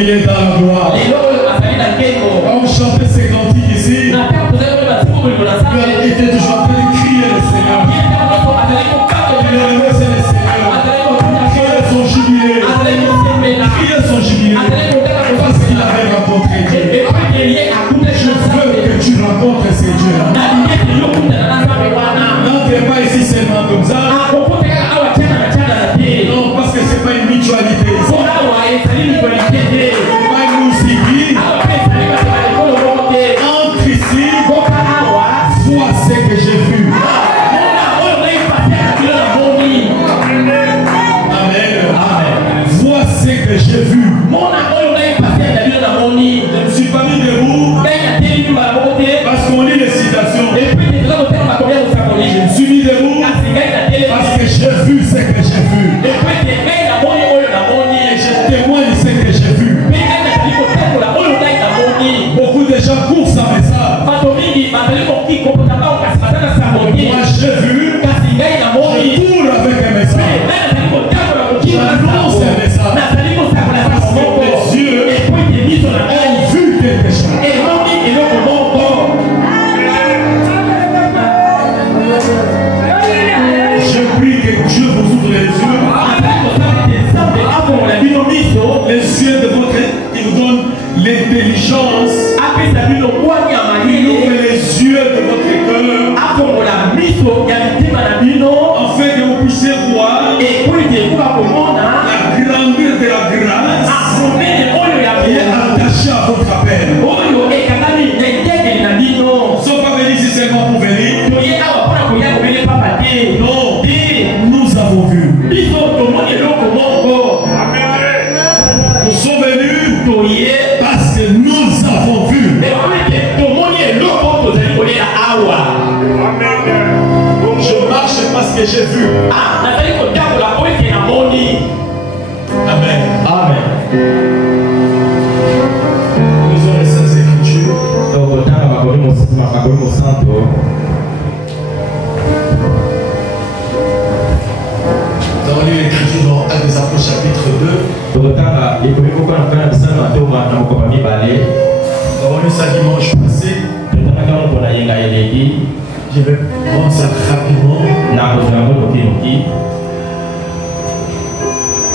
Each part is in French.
il est dans la gloire. Quand vous chantez ces cantiques ici, il était toujours en train de crier le Seigneur. Il a remercié le Seigneur. Crier son jubilé. Crier son jubilé. Parce qu'il avait rencontré Dieu. Je veux que tu rencontres ces dieux-là. N'entrez pas ici seulement comme ça. Non, parce que c'est pas une mutualité. Entre ici, vois ce que j'ai vu. Amen. Vois ce que j'ai vu. Je ne me suis pas mis debout parce qu'on lit les citations. Je me suis mis debout parce que j'ai vu ce que j'ai vu. Et je témoigne ce que j'ai vu. Beaucoup de gens courent sans ça. Moi j'ai vu. Je cours avec un message. J'annonce un message. Parce que les yeux ont vu quelque chose. Je prie que Dieu vous ouvre les yeux. Les yeux de votre... Il vous donne l'intelligence. Il ouvre les yeux de votre cœur. Afin que vous puissiez voir la grandeur de la grâce qui est attachée à votre appel. Ils ne sont pas venus ici seulement pour venir. Non, nous avons vu. Nous sommes venus parce que nous avons vu. Je marche parce que j'ai vu. Amen. Amen. Nous avons les Saintes Écritures. Nous avons lu l'écriture dans Actes des Apôtres chapitre 2. Nous avons lu ça dimanche passé. Je vais prendre ça rapidement.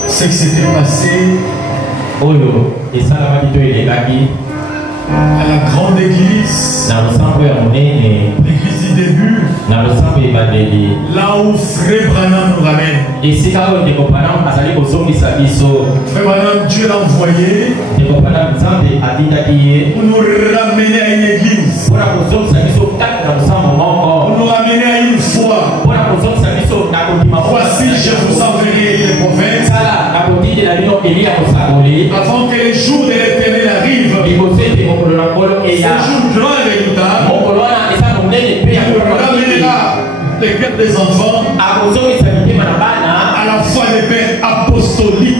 Ce qui s'était passé à la grande église, l'église du début, là où Frère Branham nous ramène. Frère Branham, Dieu l'a envoyé pour nous ramener à une église, pour nous ramener à une foi. Voici, je vous enverrai les prophètes avant que les jours de l'Éternel arrivent. Ce jour grand et redoutable, on ramènera les cœurs des enfants à la foi des pères apostoliques.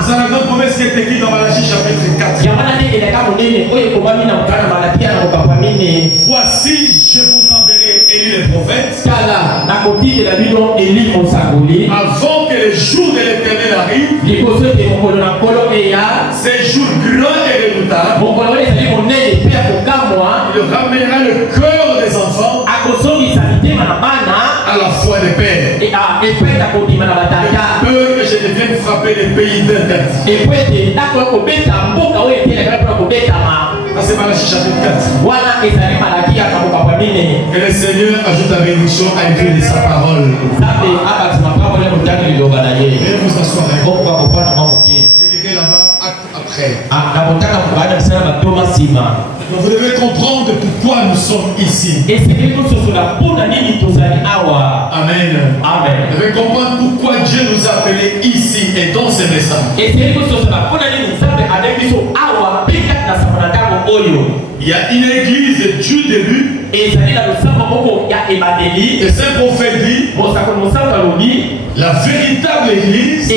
C'est la grande promesse qui est écrite dans Malachie chapitre 4. Voici, je vous enverrai Élie les prophètes avant que le jour de l'Éternel arrive. Ces jours grands et redoutables, il ramènera le cœur des enfants à la foi des pères. Peur que je ne vienne frapper les pays d'interdit. C'est Malachie chapitre 4. Que le Seigneur ajoute la bénédiction à l'écrire de sa parole. Veuillez vous asseoir. Je dirai là-bas acte après. Donc vous devez comprendre pourquoi nous sommes ici. Amen. Vous devez comprendre pourquoi Dieu nous a appelés ici et dans ces messages. Il y a une église du début. Et Saint prophète dit, la véritable église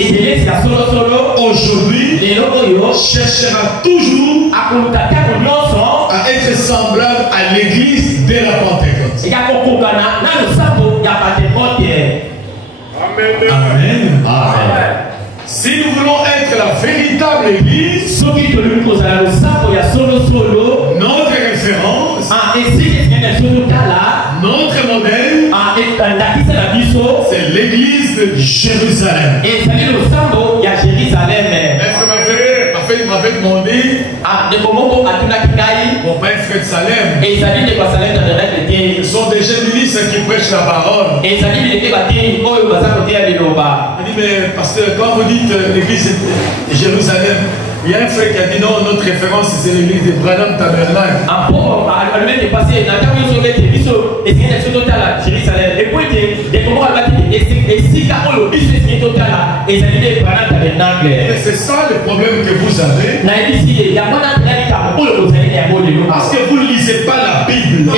aujourd'hui cherchera toujours à être semblable à l'église de la Pentecôte. Amen. Amen. Si nous voulons être la véritable église, notre référence, notre modèle, c'est l'église de Jérusalem. Il m'avait demandé mon père frère Salem. Ce sont des jeunes qui prêchent la parole. Il dit, mais pasteur, quand vous dites l'église de Jérusalem, il y a un frère qui a dit non, notre référence c'est l'église de Branham Tabernacle. C'est ça le problème que vous avez. Parce que vous ne lisez pas la Bible.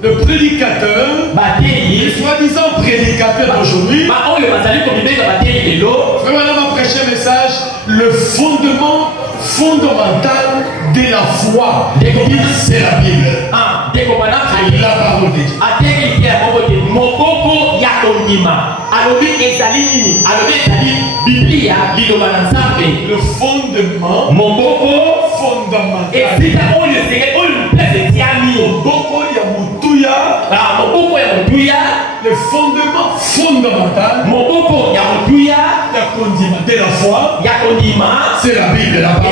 Le prédicateur, le soi-disant prédicateur d'aujourd'hui, vraiment m'a prêché un message, le fondement fondamental de la foi, c'est la Bible. C'est la parole de Dieu. Le fondement fondamental. Le fondement fondamental de la foi, c'est la Bible, la parole.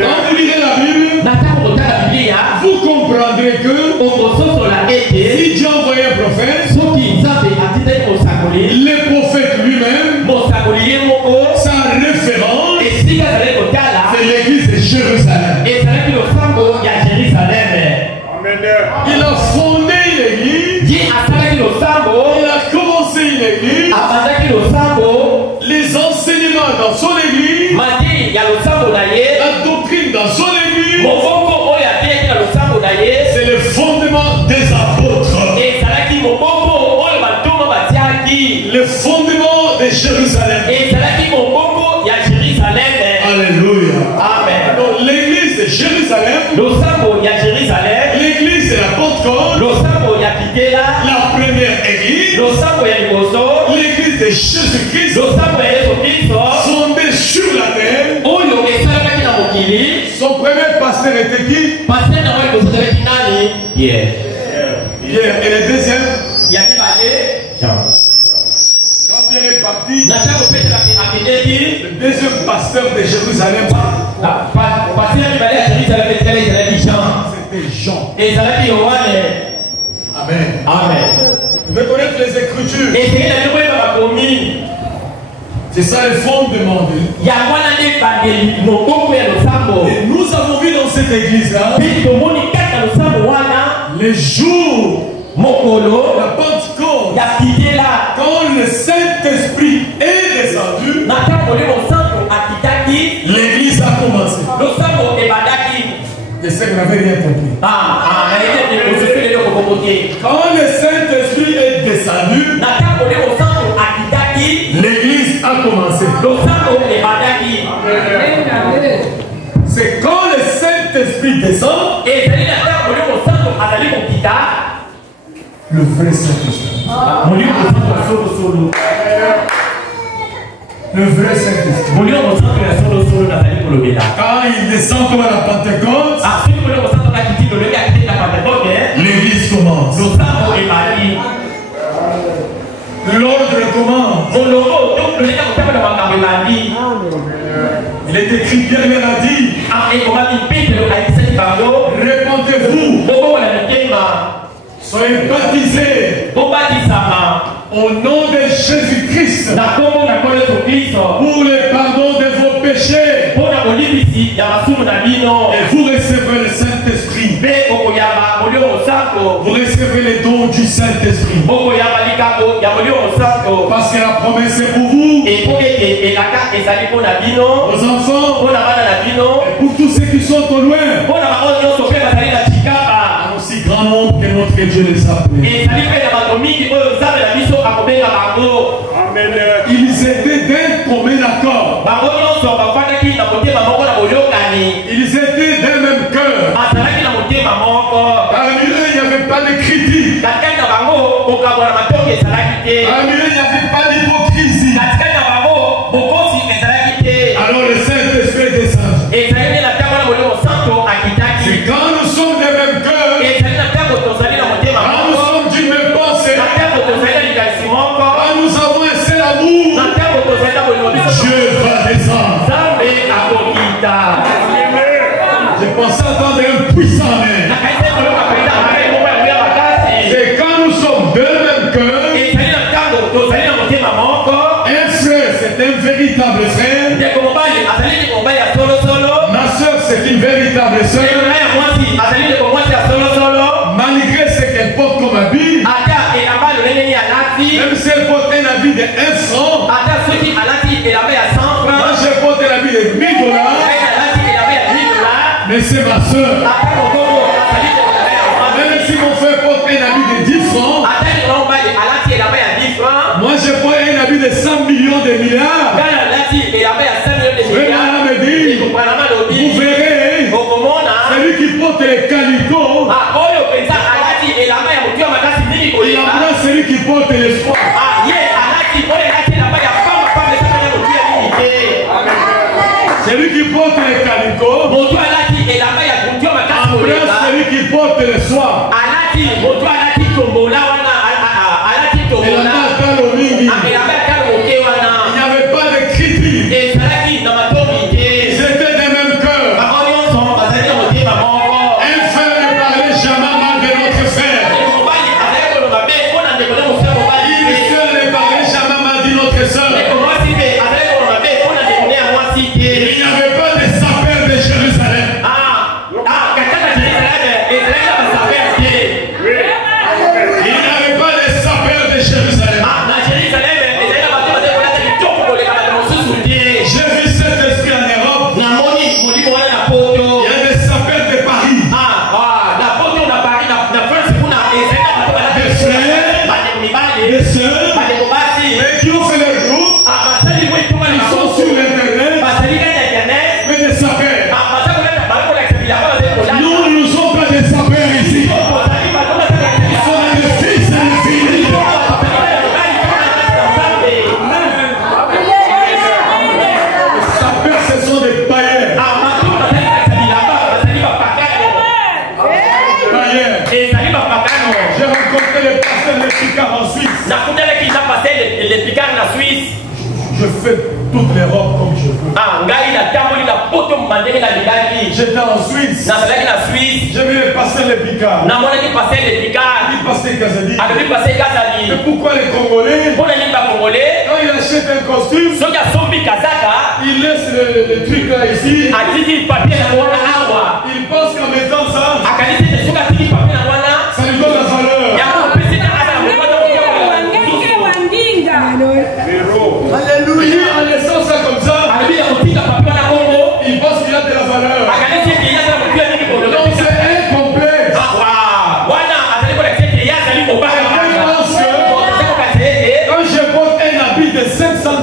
Quand vous lisez la Bible, vous comprendrez que si Dieu a envoyé un prophète, le prophète lui-même, sa référence, c'est l'église de Jérusalem. Il a fondé une église, il a commencé une église, les enseignements dans son église, la doctrine dans son église, c'est le fondement des apôtres, le fondement de Jérusalem. Alléluia. Amen. Donc l'église de Jérusalem, l'église de la Pentecôte, la première église, l'église de Jésus-Christ, fondée sur la terre. Son premier pasteur était qui? Pierre. Et le deuxième? Jean. Quand Pierre est parti, le deuxième pasteur de Jérusalem, c'était Jean. Amen. Amen. Vous devez connaître les Écritures. C'est ça le fondement. Et nous avons vu dans cette église-là, les jours, la Pentecôte, quand le Saint-Esprit est descendu, l'église a commencé. Les saints n'avaient rien compris. Quand le Saint-Esprit est descendu, l'église a commencé. C'est quand le Saint-Esprit descend, le vrai Saint-Esprit. Le vrai Saint-Esprit. Quand il descend comme à la Pentecôte, l'église commence. L'ordre commence. Il est écrit, bien il a dit, répandez-vous, soyez baptisés au nom de Jésus-Christ pour le pardon de vos péchés, et vous recevrez le Saint-Esprit. Vous recevrez les dons du Saint-Esprit, parce que la promesse est pour vous, vos enfants, et pour tous ceux qui sont au loin, aussi grand nombre que notre Dieu les a appelés. Amen. Ils étaient d'un commun accord. Ils étaient d'un même cœur. Parmi eux, il n'y avait pas de critique. Je pensais entendre un puissant amen. Et quand nous sommes de même cœur, un frère c'est un véritable frère. Ma soeur c'est une véritable soeur. Malgré ce qu'elle porte comme habit, même si elle porte un habit de 1 franc, moi je porte un habit de 1000 $, mais c'est ma soeur. Même si mon frère porte un habit de 10 francs, moi je porte un habit de 100 millions de milliards. Vraiment me dit, vous verrez, celui qui porte les calicots, il embrasse celui qui porte l'espoir. Celui qui porte les calicots embrasse celui qui porte le soir. Il n'y avait pas de critique. C'était des mêmes cœurs. Un frère ne parlait jamais mal de notre frère. Une soeur ne parlait jamais mal de notre soeur. Il n'y avait pas de sapeurs de Jérusalem. Il n'y avait pas de sapeurs de Jérusalem. J'ai vu cet esprit en Europe. Il y a des sapeurs de Paris. Des frères, des sœurs, mais qui ont fait leur groupe. Ils sont sur l'internet, mais des sapeurs. Nous ne sommes pas des sapeurs ici. Ils sont des fils et des filles. Les sapeurs, ce sont des païens. J'ai rencontré les pasteurs de Picard en Suisse. Je fais toute l'Europe comme je veux. J'étais en Suisse. J'ai vu les pasteurs de Picard. Il passait Kazadi. Mais pourquoi les Congolais, quand ils achètent un costume, ils laissent le truc là ici. Ils pensent qu'en mettant ça, ça lui donne la valeur. Alléluia. En laissant ça comme ça, il pense qu'il a de la valeur. Donc c'est incomplet. Quand je porte un habit de 500 $,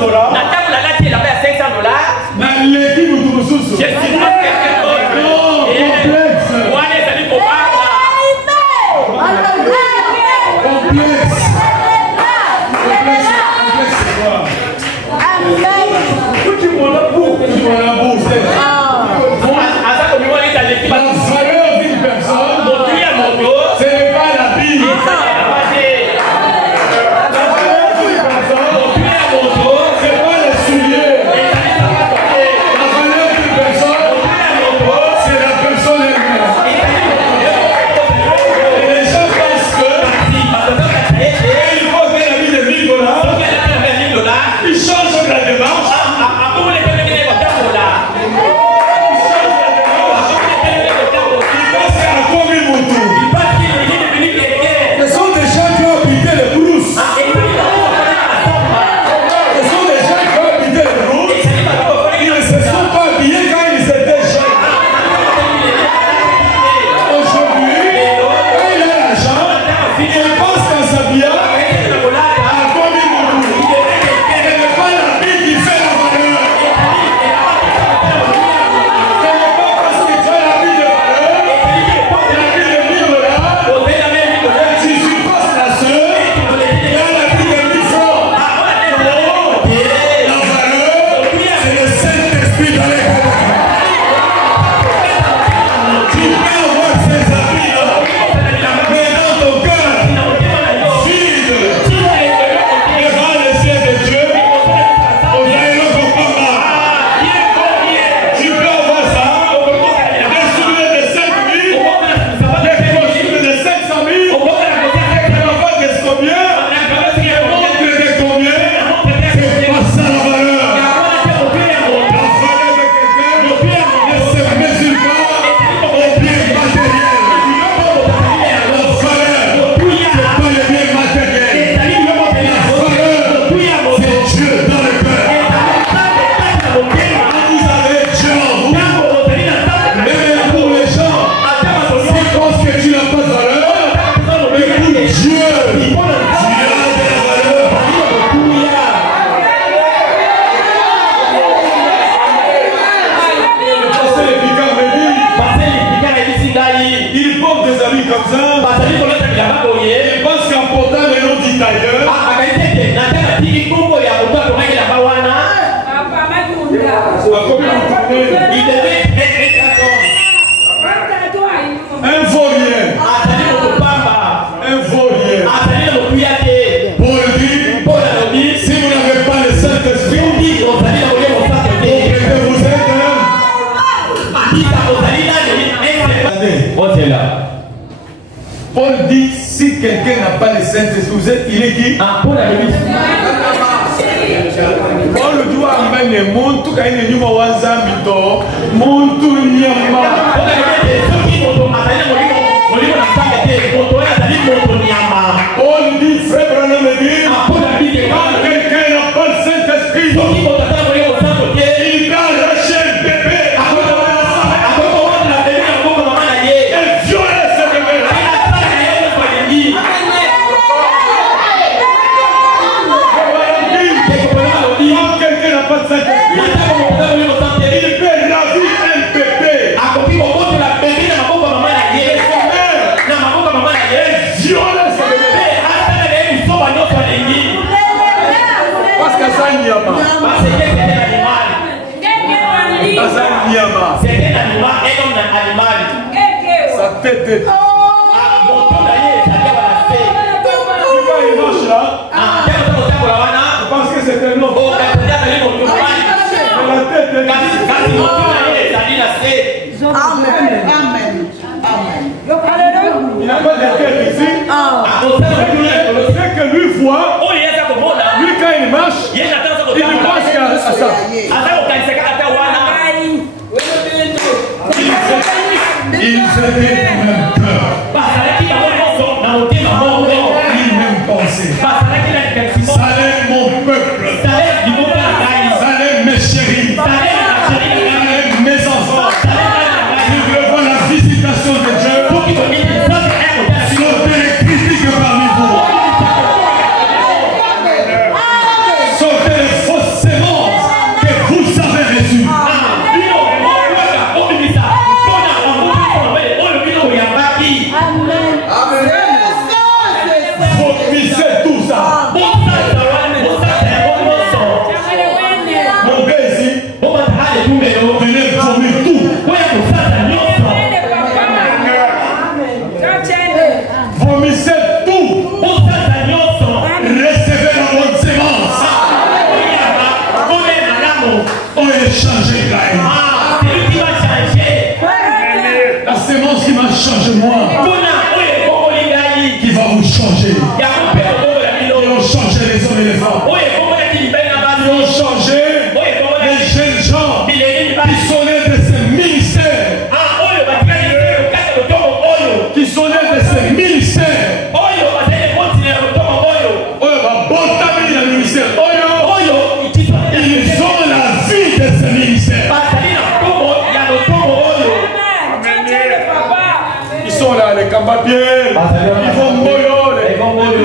l'équipe de Paul dit, si quelqu'un n'a pas le Saint-Esprit, il est qui? Paul doit amener mon tout quand il est venu au Zambito, mon tout nyama. Paul dit, frère Branham dit, quand quelqu'un n'a pas le Saint-Esprit, il va arracher le bébé. C'était un animal et comme un animal. Sa tête est... Il marche là. Je pense que c'est un homme. La tête est... Amen. Il n'a pas de tête ici. C'est que lui voit, lui quand il marche, il pense qu'à ça. Il se dit même peur. Il même pensée. Salem mon peuple. Salem mes chéris. Salem mes enfants. Je veux voir la visitation de Dieu. Sortez les critiques parmi vous. Sortez les fausses sémences que vous avez reçues. Vomissez tout ça. Mon gars ici, venez vomir tout. Vomissez tout. Recevez la bonne sémence. On est changé, la sémence qui m'a changé moi, qui va vous changer. Ils ont changé les hommes et les femmes. Ils ont changé les jeunes gens qui sont nés de ces ministères. Qui sont nés de ces ministères. Ils ont la vie de ces ministères. Ils sont là, les Cambapiens. Ils vont mourir.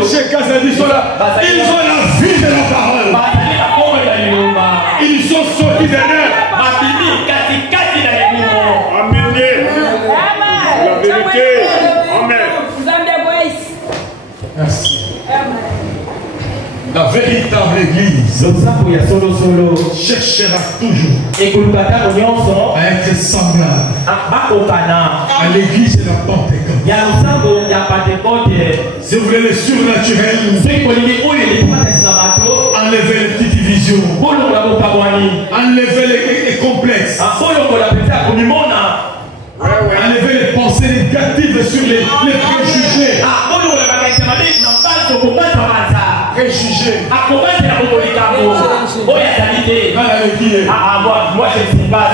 Chez Kazadi, ils sont là. Ils ont la vie de la parole. Ils sont sortis de l'air. Amen. La vérité. Amen. Merci. La véritable église cherchera toujours à être semblable à l'église de la Pentecôte. Si vous voulez le surnaturel, enlevez les petites divisions, enlevez les complexes, enlevez les pensées négatives sur les préjugés. Préjugés. Moi je ne sais pas.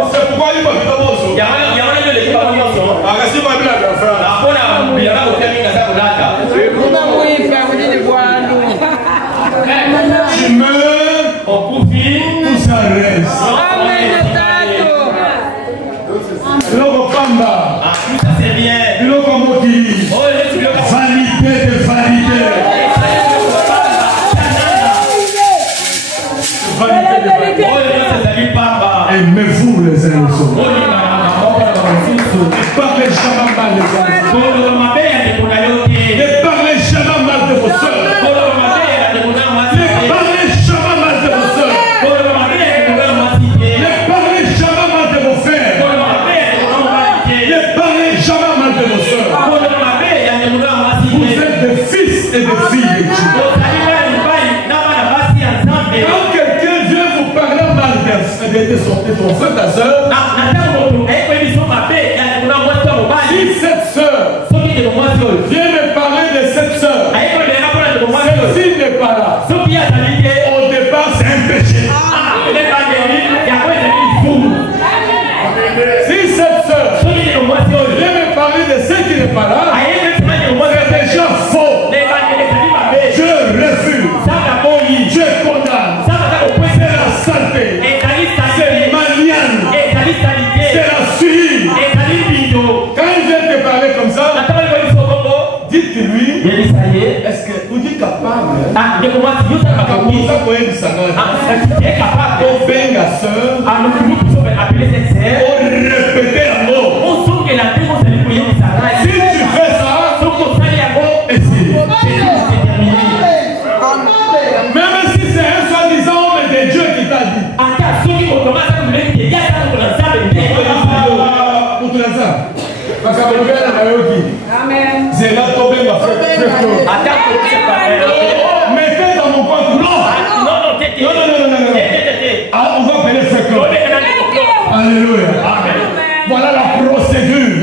C'est pourquoi il m'a tu meurs, tout ça reste. Tout ça c'est bien. Vanité de vanité. Aimez-vous les uns les autres. Ne parlez jamais mal les uns les autres. Ne parlez jamais mal de vos soeurs. Ne parlez jamais mal de vos soeurs. Ne parlez jamais mal de vos frères. Ne parlez jamais mal de vos soeurs. Vous êtes des fils et des filles de Dieu. Ah, de comment tu as Kabuza koyebisa ngana. tu es capable de Benga sœur. alors nous pouvons appeler cette sœur. On répéter la mot. On sent que la paix vous allez prier ça. Si tu fais ça, Donc on s'en est à gauche. essaye. C'est terminé. Même si c'est un soi-disant homme de Dieu qui t'a dit. En cas ceux qui vont commencer à nous dire qu'il y a ça dans la salle de Amen. C'est là tomber ma frère. attends que c'est pas Mettez dans mon compte. Non. non, t'es. Non. Ah, on va appeler frère Claude. Alléluia. Voilà la procédure.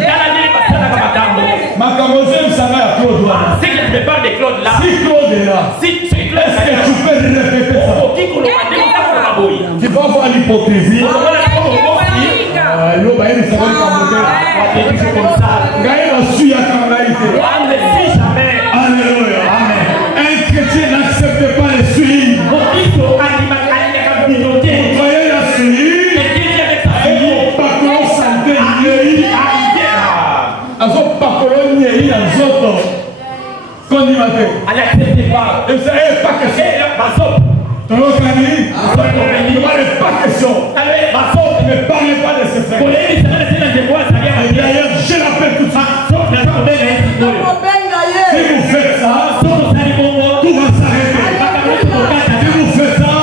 Ma camouflage, ça va à Claude. Si je ne parle de Claude là, Si Claude est là, si tu es Claude, est-ce que tu peux répéter ça? Tu vas voir l'hypocrisie. L'eau, il s'appelle Alléluia. Un chrétien n'accepte pas les suivre. Voyez la suivre. Et pas qu'on santé. Azo pakolo nyei na zoto. Kondi mate. Et vous savez pas question. Tolokani. Ne parlez pas question. Ne parlez pas de ce frère. Et d'ailleurs, je l'appelle tout de suite. Si vous faites ça, tout va s'arrêter. Si vous faites ça,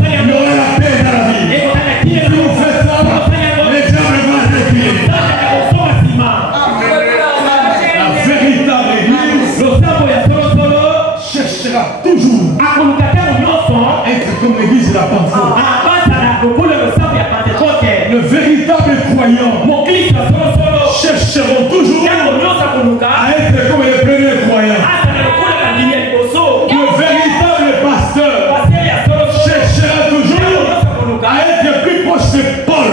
il y aura la paix dans la vie. Si vous faites ça, les diables vont reculer. La véritable église cherchera toujours à être comme l'église de la Pentecôte. Le véritable croyant chercheront toujours à être comme les premiers croyants. Le véritable pasteur cherchera toujours à être plus proche de Paul.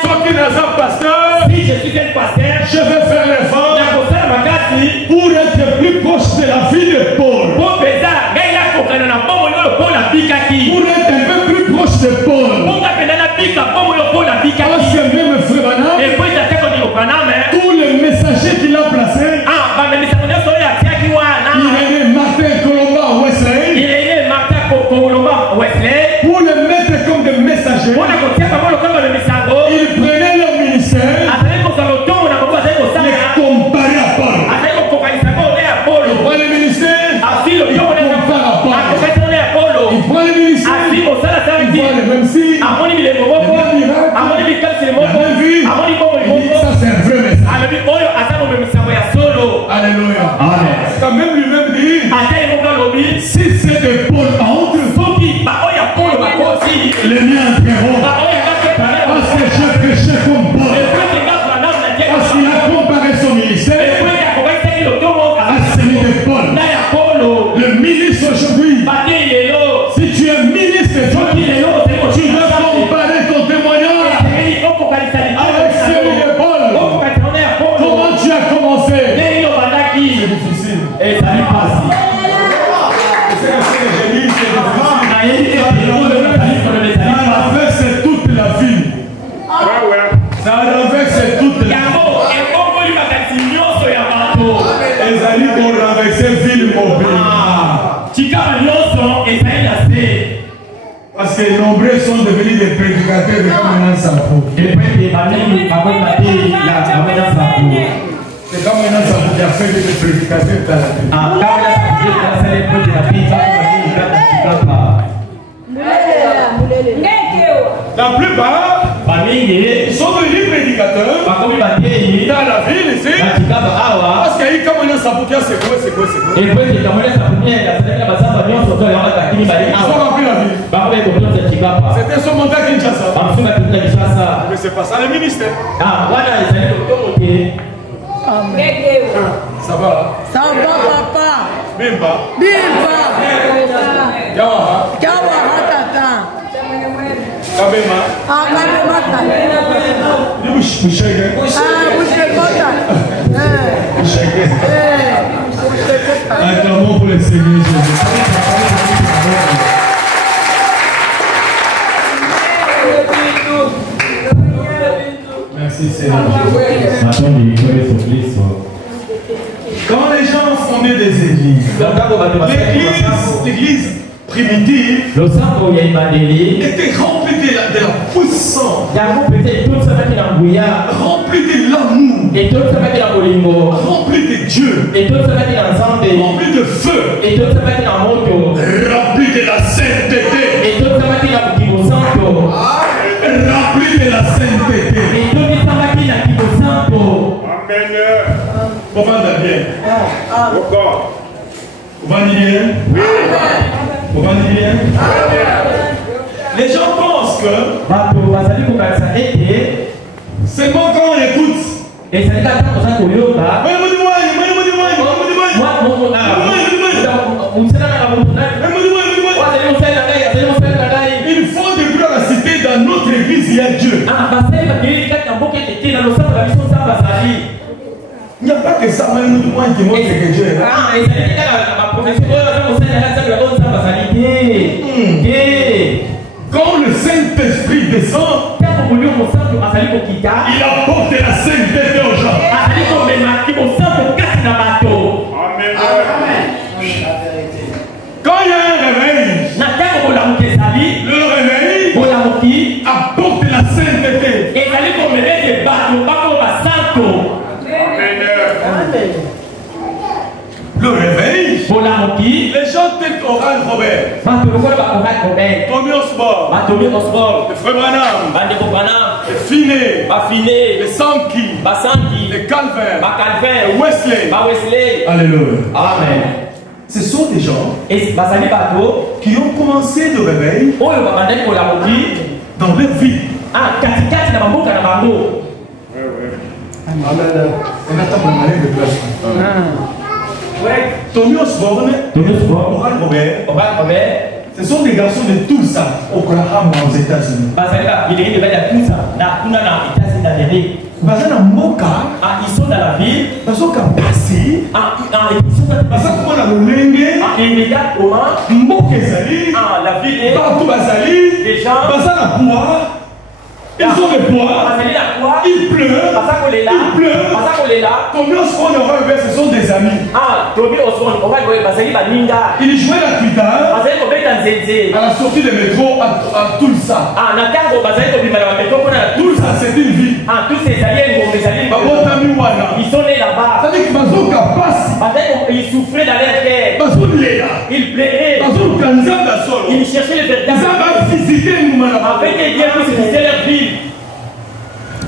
Soit qu'il n'est un pasteur, Si je suis un pasteur, je vais faire l'effort pour être plus proche de la vie de Paul. Pour être un peu plus proche de Paul. Parce que même frère Branham, tous les messagers qu'il a placés, Irénée, Martin, Colomba, Wesley, pour les mettre comme des messagers, ils prenaient leur ministère, les comparaient à Paul. Ils prennent le ministère, ils comparent à Paul. Ils prennent le ministère, ils voient les mêmes signes, les mêmes miracles, la même vie. Il dit, ça c'est un vrai message. Alléluia. Quand même lui-même dit, si c'est de Paul entre les miens entreront. Parce que j'ai prêché comme Paul. Parce qu'il a comparé son ministère à celui de Paul. Le ministre aujourd'hui, si tu es ministre aujourd'hui, tu dois comparer ton témoignage avec celui de Paul. Comment tu as commencé? C'est difficile. Et ça lui passe. C'est ce que j'ai dit, c'est difficile. Ça renverse toute la vie. Ça renverse toute la vie. Les amis vont renverser ville mobile. Parce que nombreux sont devenus des prédicateurs de Kamena Sampo. C'est Kamena Sampo qui a fait des prédicateurs dans la vie. La plupart, ils sont devenus prédicateurs dans la ville ici. Parce qu'il y a eu Kamena Sampo qui a secoué. Ils ont rempli la ville. C'était son mandat Kinshasa. Mais c'est pas ça le ministère. Ça va? Ça va, papa. Bimba. Yawaha. Tata. Kabema. Kabema tata. Bouchege. Bouchegota. Bouchege. Acclamons pour le Seigneur Jésus. Merci Seigneur. fondé des églises. L'église primitive était remplie de la puissance, remplie de l'amour, remplie de Dieu, remplie de feu, remplie de la sainteté, remplie de la sainteté. On va dire bien. On va dire bien. On va dire bien. Les gens pensent que seulement quand on écoute. Il faut depuis la cité dans notre église, il y a Dieu. Il n'y a pas que ça, même moi qui montre que Dieu est là. Quand le Saint-Esprit descend, il apporte la sainteté aux gens. Quand il y a un réveil, le réveil apporte la sainteté. Le réveil, les gens tels Oral Robert, Tommy Osborne, le frère Branham, le Finney, le Sankey, le Calvin, le Wesley. Alléluia. Amen. Ce sont des gens qui ont commencé le réveil dans leur vie. Tommy Osborne, Oral Robert, ce sont des garçons de Tulsa, Oklahoma, aux États-Unis. Ils sont dans la ville. Ils sont passés. La ville est des gens. Ils ont le poids. Il pleut. Tommy Osborne et Oral Robert, ce sont des amis. Ils jouaient la guitare à la sortie du métro à Tulsa. Tulsa, c'est une ville. Ils sont nés là-bas. Ils souffraient dans leur cœur. Ils pleuraient. Ils cherchaient le véritable. Avec des dieux pour visiter leur ville.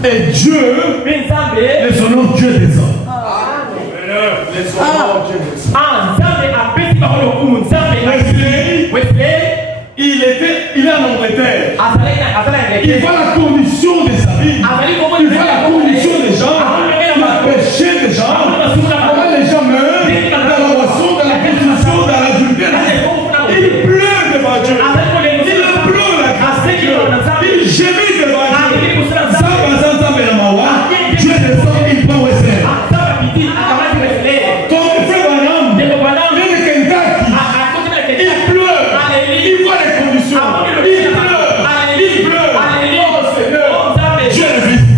Et Dieu, les honneurs Dieu des hommes. Les honneurs Dieu des hommes. Wesley, il est en Angleterre. Il voit la condition des amis. Il voit la condition des gens. Il a péché des gens. Comment les gens meurent dans la boisson, dans la prostitution, dans l'adultère. Il pleure devant Dieu. Il pleure la grâce de Dieu. Il gémit devant Dieu. Dieu descend, il prend Wesley. Ton frère Branham, il pleure. Il voit les conditions. Il pleure. Oh Seigneur. Dieu est vite.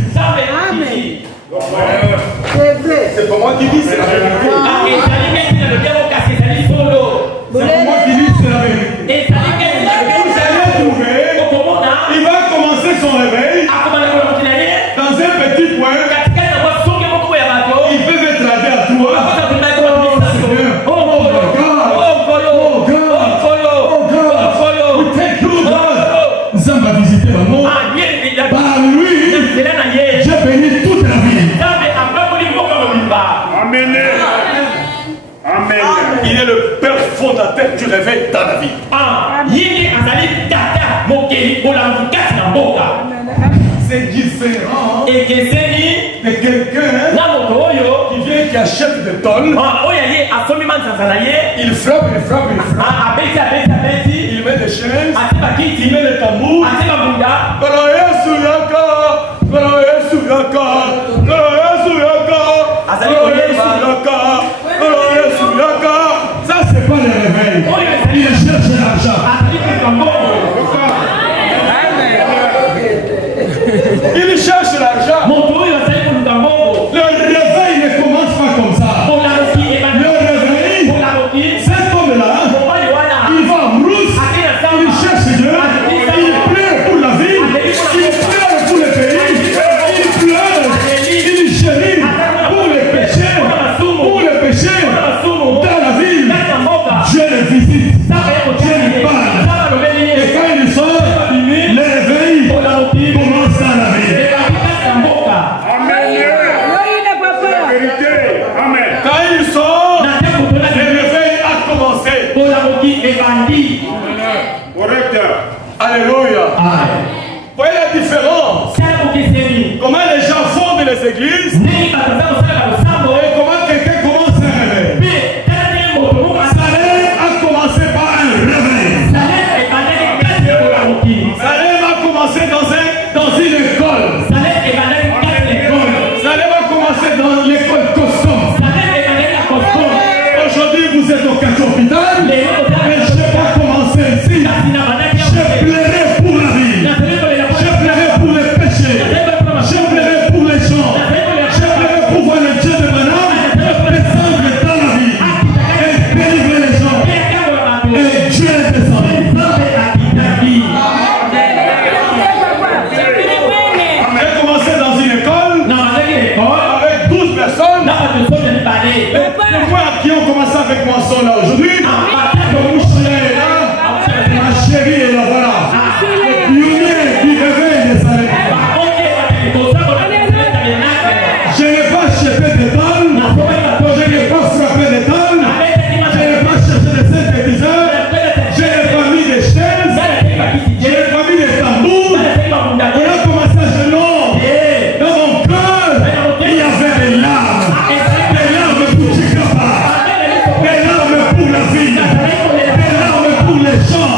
C'est pas moi qui dis, c'est la vérité. C'est pas moi qui dis, c'est la vérité. Vous allez trouver, il va commencer son réveil dans un petit point. Il peut être radé à toi. Zam va visiter maman. Par lui, j'ai béni toute la vie. Amen. Il est le père fondateur du réveil dans la vie. C'est différent de quelqu'un qui vient qui achète des tonnes. Il frappe. Il met des chaînes. Il met le tambour. Ça c'est pas le réveil. Il cherche l'argent. Il cherche l'argent. Le réveil ne commence pas comme ça. Le réveil Correct. Alléluia. Voyez la différence. Comment les gens fondent les églises et comment quelqu'un commence un réveil. Salem a commencé par un réveil. Salem a commencé dans une école. Salem a commencé dans l'école costume. Aujourd'hui vous êtes au quartier hôpital. Mais je n'ai pas commencé ici. Je plairai pour la vie. Je plairai pour les péchés. Je plairai pour les gens. Je plairai pour voir le Dieu de Madame descendre dans la vie et délivrer les gens. Et Dieu est descendu. J'ai commencé dans une école avec 12 personnes. Les frères qui ont commencé avec moi sont là aujourd'hui. Ma chérie est là, voilà. Le pionnier du réveil des Salem. Je n'ai pas cherché des tonnes. Je n'ai pas frappé des tonnes. Je n'ai pas cherché des synthétiseurs. Je n'ai pas mis des chaises. Je n'ai pas mis des tambours. On a commencé à genoux. Dans mon cœur, il y avait des larmes. Des larmes pour Chikapa. Des larmes pour la vie. Des larmes pour les gens.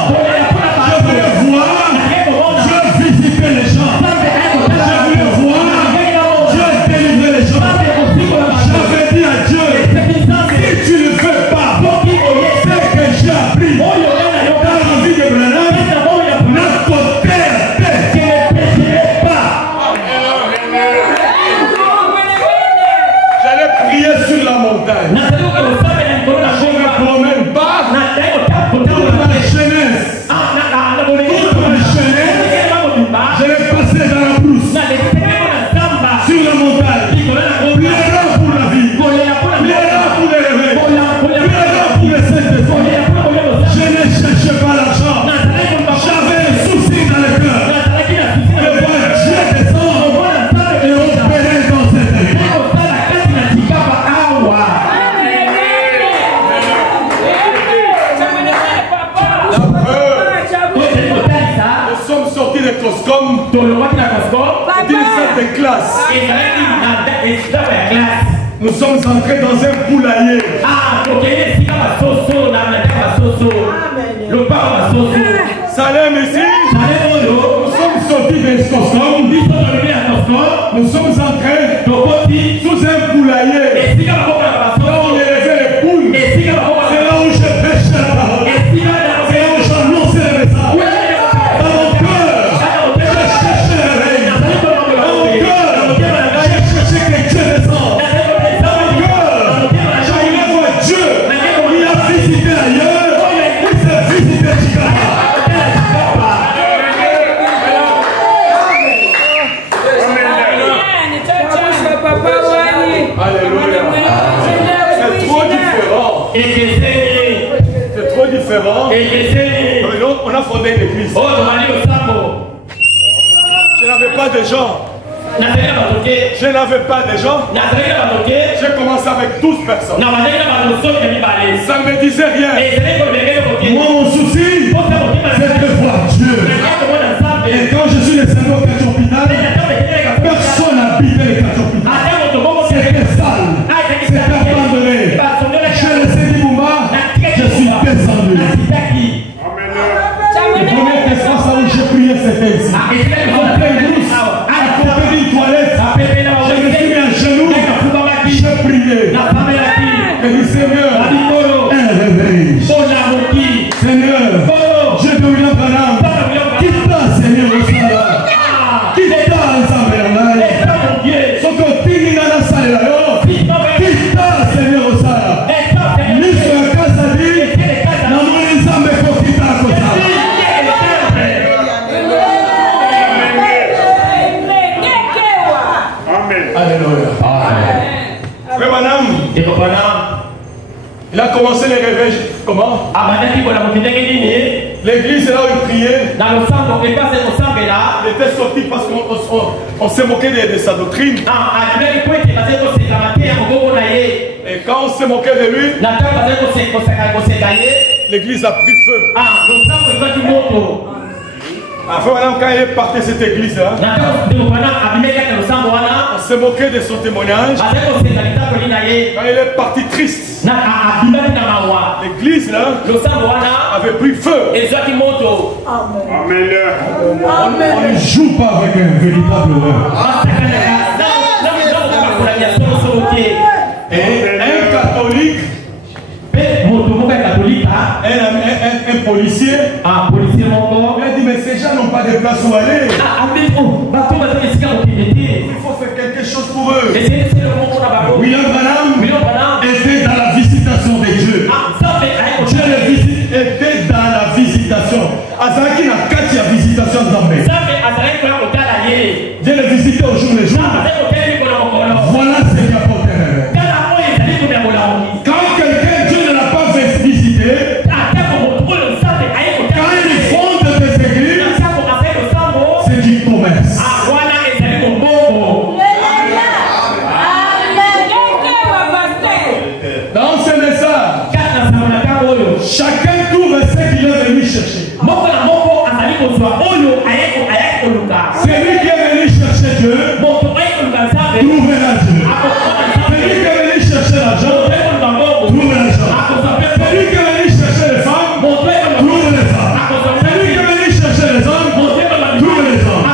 Je voulais voir Dieu visiter les gens. Je voulais voir Dieu délivrer les gens. J'avais dit à Dieu, si tu ne fais pas ce que j'ai appris dans la vie de Branham, notre terre ne pécherait pas. J'allais prier sur la montagne. Je ne me promène pas pour la jeunesse. Toute ma jeunesse, je l'ai passé dans la brousse, sur la montagne. Plaira pour la vie, plaira pour les réveils, plaira pour les saints-esprits. Je ne cherchais pas l'argent. J'avais un souci dans le cœur. Le voir Dieu descendre et opérer dans cette vie. La peur. Nous sommes sortis de Coscom. C'est une salle de classe. Nous sommes entrés dans un poulailler. Salem ici. Nous sommes sortis de Coscom. Nous sommes entrés sous un poulailler. Là on élevait les poules. C'est là où je pêche la parole. C'est là où j'annonce le message. Dans mon cœur, j'ai cherché le réveil. Dans mon cœur, j'ai cherché que Dieu descende. Dans mon cœur, je voulais voir Dieu. Il a visité ailleurs. Il s'est visité Chikapa. Alléluia. C'est trop différent. C'est trop différent. On a fondé une église. Je n'avais pas de gens. Je n'avais pas de gens. J'ai commencé avec 12 personnes. Ça ne me disait rien. Moi, mon souci, c'est de voir Dieu. Et quand je suis descendu au quartier hôpital, personne n'habitait le quartier hôpital. C'était sale. C'était abandonné. Je laissé Dibouma, je suis descendu. Le premier espace où j'ai prié, c'était ici. Après une brousse, à côté d'une toilette, je me suis mis à genoux, j'ai prié. Je dis Seigneur, un réveil. Seigneur, je te viens Branham. Quitte ta Seigneur au Sala. Quitte ta Sambernay. Son côté, il a la salle là. Quitte ta Seigneur au Sala. Ni sur la casa dit, non, nous les âmes pour quitter à côté. Alléluia. Frère Branham, il a commencé les réveils. Comment? L'église est là où il priait. Il était sorti parce qu'on s'est moqué de sa doctrine. Et quand on s'est moqué de lui, l'église a pris feu. Enfin, quand il est parti de cette église-là, on s'est moqué de son témoignage. Quand il est parti triste, l'église là avait pris feu. Amen. On ne joue pas avec un véritable roi. Et un catholique, un policier, il a dit mais ces gens n'ont pas de place où aller. Il faut faire quelque chose pour eux. William Branham était dans la visitation de Dieu. Dieu était dans la visitation. Azaki n'a qu'à dire visitation d'Amé. Dieu le visitait au jour le jour. Voilà ce qui apporte un réveil. Quand quelqu'un, Dieu ne l'a pas visité, quand il fonde des églises, c'est du commerce. Dans ce message, chacun trouve ce qu'il est venu chercher. Celui qui est venu chercher Dieu, trouvera Dieu. Celui qui est venu chercher l'argent, trouve l'argent. Celui qui est venu chercher les femmes, trouve les femmes. Celui qui est venu chercher les hommes, trouve les hommes.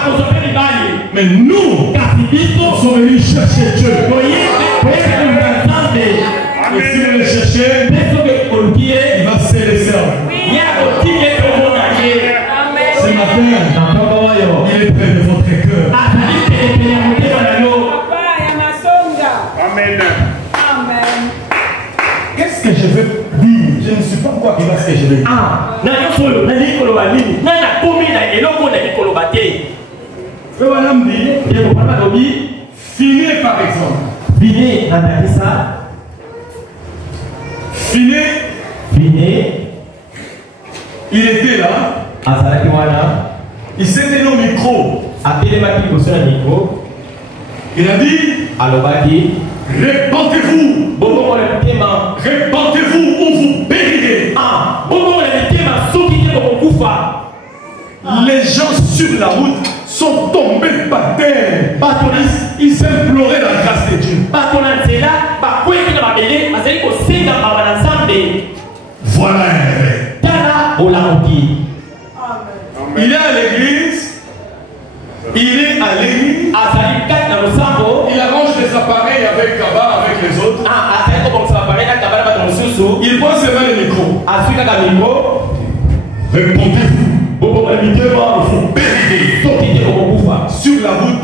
Mais nous, nous sommes venus chercher Dieu. Et si vous le cherchez, il va se laisser. Ce matin, il est près de votre cœur. Amen. Qu'est-ce que je veux dire? Je ne suis pas quoi qui va ce que je veux dire. Le bonhomme dit, Finet par exemple. Finet, il était là. Il s'est tenu au micro. Il a dit, répentez-vous. Répentez-vous ou vous périrez. Les gens sur la route sont tombés par terre. Ils imploraient la grâce de Dieu. Voilà un réveil. Il est à l'église. Il arrange les appareils avec Kaba, avec les autres. Il prend ses mains le micro. Répondez-vous. Vous périrez. Sur la route.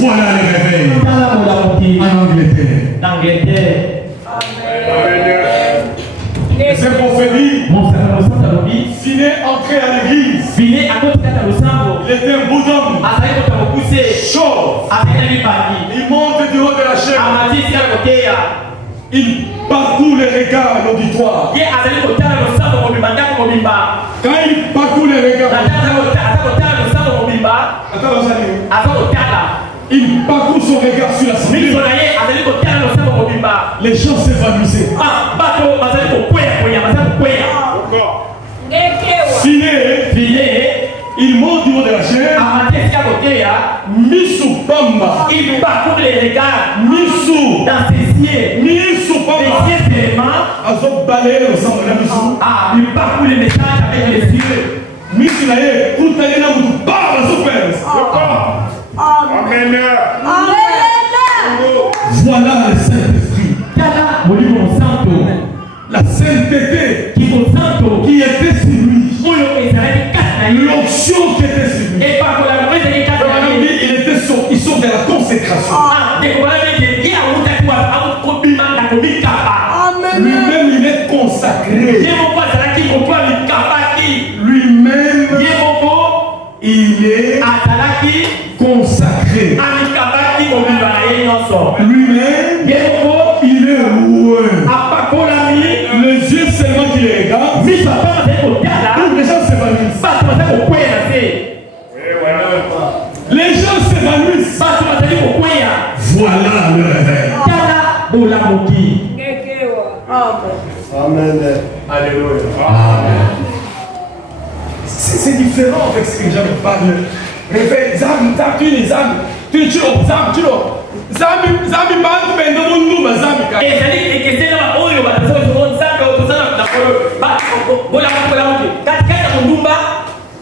Voilà le réveil en Angleterre. C'est prophétie. Finet entré à l'église. Il était un beau homme. Chaud. Il monte du haut de la chaîne. Il parcourt les regards à l'auditoire. Quand il parcourt les regards, il parcourt son regard sur la scène. Les gens s'évanouissaient. Finet, il monte du haut de la chaîne. Missou Bamba. Il parcourt les regards. Missou. Dans ses yeux. Missou Bamba. Les yeux seulement. Il parcourt les messages avec les yeux. Missou naye kutani na mutu baba super. Amen. Voilà le Saint-Esprit. La sainteté qui était sur lui. L'onction qui était sur lui. Ils sont de la consécration. Lui-même il est consacré. Lui-même il est consacré. Lui-même il est roué. Les yeux seulement qui les regardent. Les gens s'évanouissent. Les gens s'évanouissent. c'est différent avec ce que les gens me parlent. Réveil, Zam, tu es Zam, tu es Zam, tu es Zam, bantu benda mundu bazami ka. Ezali ekesela oyo batazo nzaka otozana na kolo. Ba bola kola muti. Katika mundumba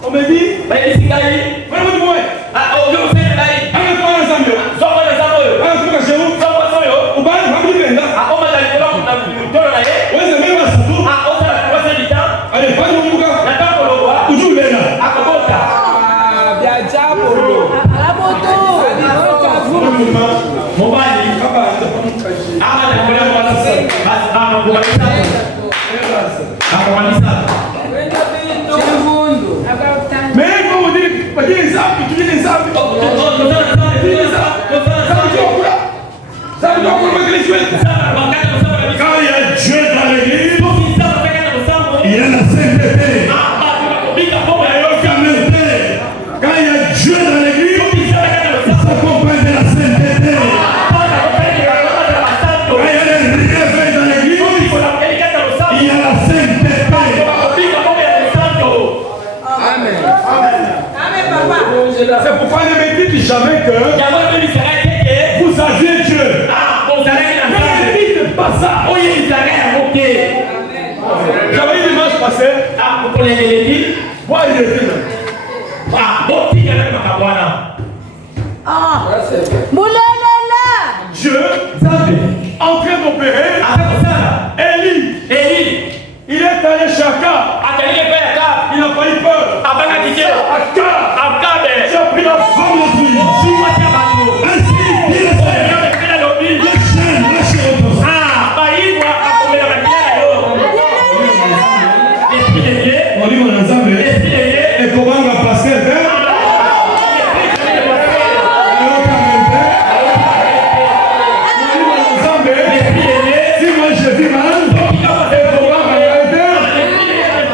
On me dit, ba isikai. voilà mon moi. Ah oyo c'est dai. Anga kwa Zambio. Soko na samoyo. Anga kwa Jehu. Soko soyo. Ubani hamdi benda. Ah oma dali kola na mutoro na ye. Wewe mema satu. Ah osa kwa sedita. Allez, pas de muga. Na tambo lowa. Uju benda. Akobota. Mobali Papa, ama na kola kwa sasa. Basi ama kwa sasa. Akamaliza. mais quand on dit, pas dire les arbres, tu dis les arbres. Ça veut dire qu'on les chouettes. Quand il y a Dieu dans l'église, il y a la sainteté. Quand il y a Dieu dans l'église, il s'accompagne de la sainteté. Quand il y a les réveils dans l'église, il y a la sainteté. C'est pourquoi ne me dites jamais que vous aviez Dieu. Ne dites pas ça. J'avais une image passée. Moi, il était là. Dieu en train d'opérer. Élie, il est allé chez Akab. Il n'a pas eu peur. Akab, tu as pris la femme de Dieu. Ainsi, dit le Seigneur. Le chêne, le chêne. On dit mon ensemble. Et comment on va passer vers si moi je vis mal, et comment on va aider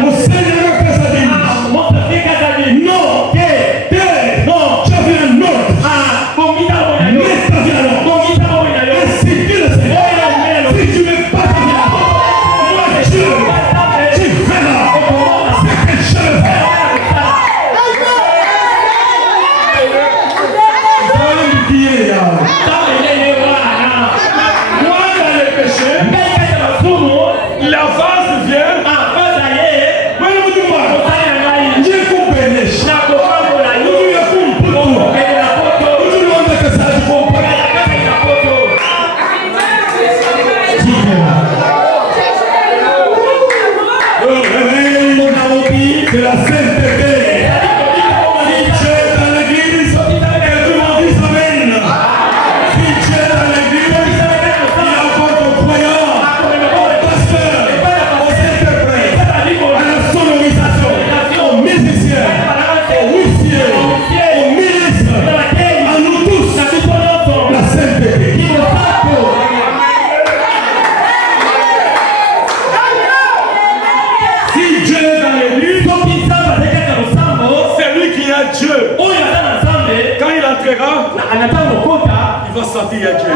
mon Seigneur a fait sa vie. Non, non, tu as vu un autre. Mais ta vie alors. Ainsi dit le Seigneur. Si tu ne pas ta vie alors, moi Dieu, tu verras ce que je vais faire. Moi dans le péché, la vase vient. Mais nous nous parlons. Dieu coupe les choses. Nous nous coupons pour tout. Nous nous demandons que ça se comprenne. C'est la sainteté. Si tu es dans l'église, et tu m'en dis amen. Si tu es dans l'église, il y a encore ton croyant, au pasteur, au interprète, à la sonorisation, aux musiciens, aux huissiers, aux ministres, à nous tous, la sainteté. Si Dieu est dans l'église, c'est lui qui a Dieu. Quand il entrera, il va sentir Dieu.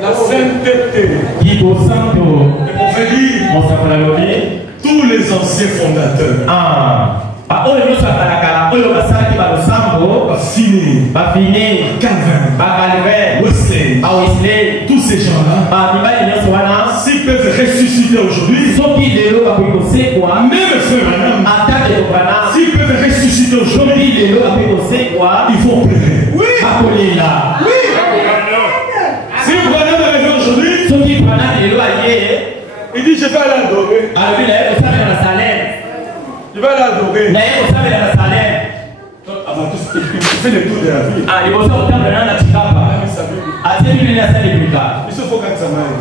La sainteté. Et pour dire, tous les anciens fondateurs, Fini, Calvin, Wesley, tous ces gens-là, s'ils peuvent ressusciter aujourd'hui, même frère Branham, s'ils peuvent ressusciter aujourd'hui, il faut pleurer. Oui. Si Branham est arrivé aujourd'hui, il dit je vais aller adorer. Je vais aller adorer. Avant tout, il fait le tour de la vie. Il faut que ça m'aille.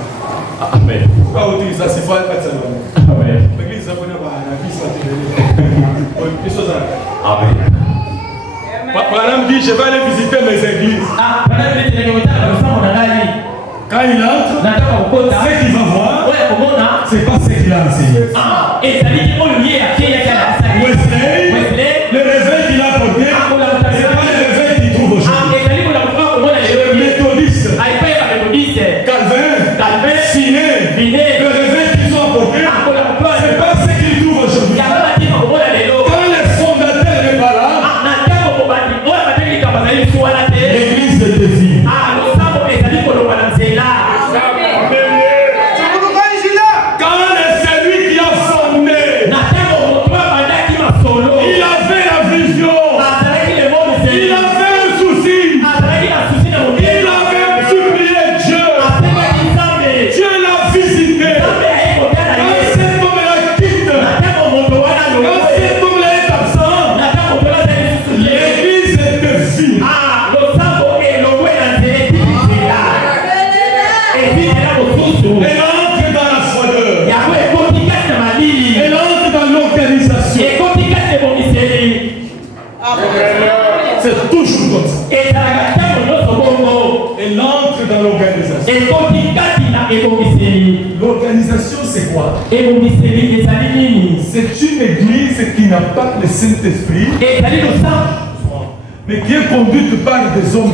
Amen. Pourquoi on dit ça? C'est pas que ça m'aille. L'église a connu la vie sans Amen. Branham dit je vais aller visiter mes églises. Quand il entre, ce qu'il va voir, c'est pas ce qu'il a enseigné. Wesley, le réveil qu'il a porté, c'est pas le réveil qu'il trouve aujourd'hui. Méthodiste, Calvin, L'organisation, c'est quoi? C'est une église qui n'a pas le Saint-Esprit, mais qui est conduite par des hommes.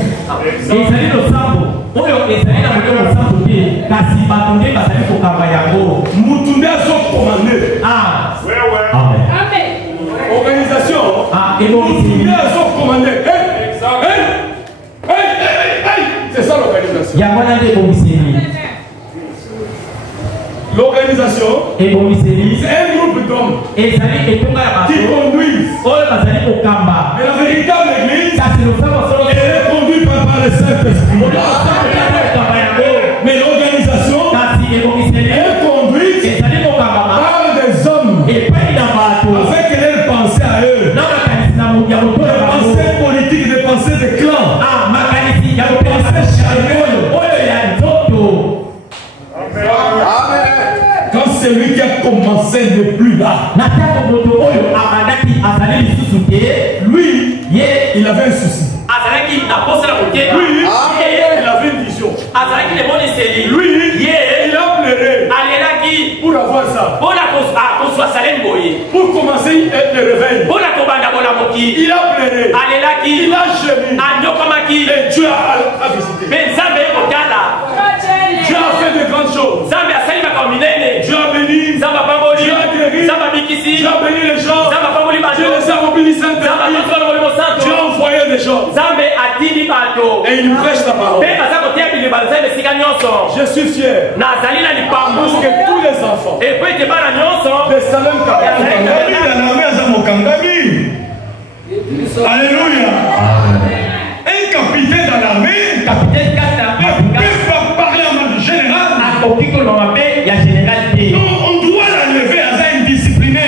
Organisation. C'est ça l'organisation. L'organisation, c'est un groupe d'hommes qui conduisent. Mais la véritable église, elle est conduite par le Saint-Esprit. Mais l'organisation est conduite par des hommes avec leurs pensées à eux. Des pensées politiques, des pensées de clans. Quand celui qui a commencé n'est plus là, lui, il avait un souci. Lui, il avait une vision. Lui, il a pleuré pour avoir ça. Pour commencer le réveil, il a pleuré. Il a gémi. Et Dieu a visité. Dieu a fait de grandes choses. Dieu a béni. Dieu a guéri. Dieu a béni les gens. Dieu les a remplis du Saint-Esprit. Dieu a envoyé des gens. Et il prêche la parole. Je suis fier. Parce que tous les enfants de Salem Alléluia. Un capitaine dans l'armée ne peut pas parler en mode général. On doit l'enlever à un discipliné.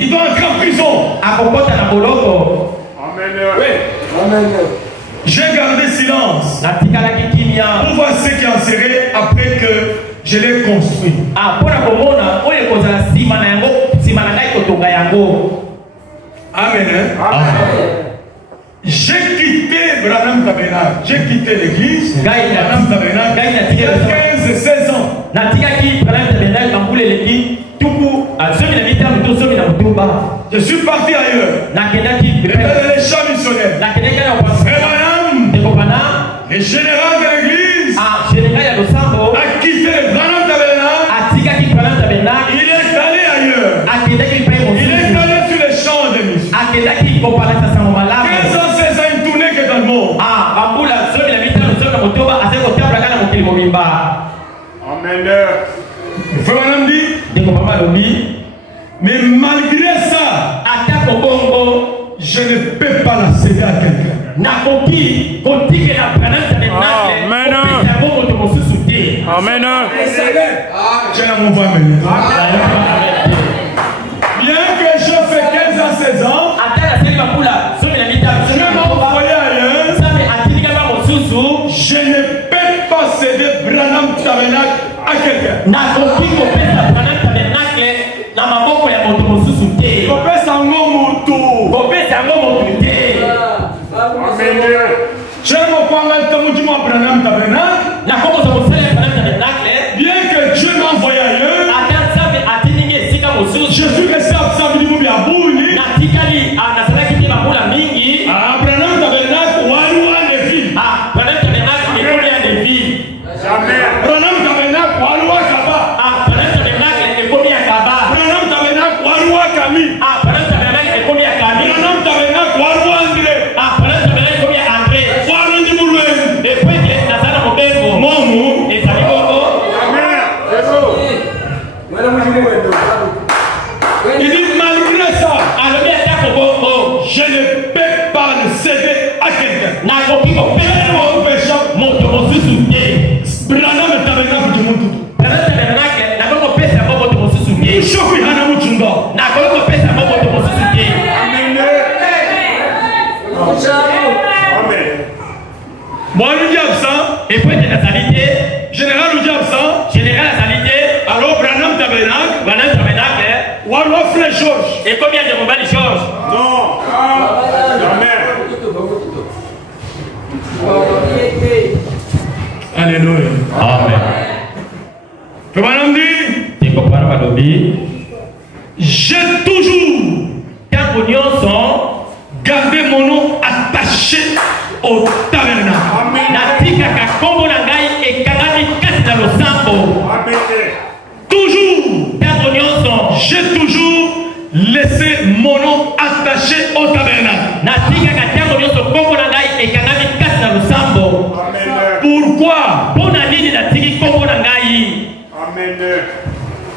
Il doit entrer en prison. Amen. J'ai gardé silence pour voir ce qui en serait après que je l'ai construit. Amen. J'ai quitté Branham Tabernacle. J'ai quitté l'église. Branham Tabernacle. Il y a 15-16 ans. Je suis parti ailleurs. Les champs missionnaires. Le général de l'église a quitté le Branham Tabernacle. Il est allé ailleurs. Il est allé sur les champs de mission. 15 ans, 16 ans, il tournait que dans le monde. Amen. Frère Branham dit, mais malgré ça, je ne peux pas la céder à quelqu'un. Amen. Je n'ai mon voix maintenant. Bien que je fais 15 ans, 16 ans, je m'en envoyé ailleurs. Je ne peux pas céder Branham Tabernacle à quelqu'un. Bien que Dieu m'a envoyé ailleurs, je suis resté absent du monde à Bouni. Branham Tabernacle, Walloua des villes. Branham Tabernacle, Walloua Kaba. Branham Tabernacle, Walloua Kami. Branham Tabernacle, Walloua André. Il dit malgré ça, je ne peux pas le céder à quelqu'un. Branham Tabernacle du monde. Moi, lui dit absent. Et puis, général lui dit absent. Alors, Branham Tabernacle. Walloua Frère Georges. Et combien de Mobali Georges? Non. Jamais. Alléluia. Amen. J'ai toujours gardé mon nom attaché au tabernacle. Toujours, j'ai toujours laissé mon nom attaché au tabernacle. Pourquoi?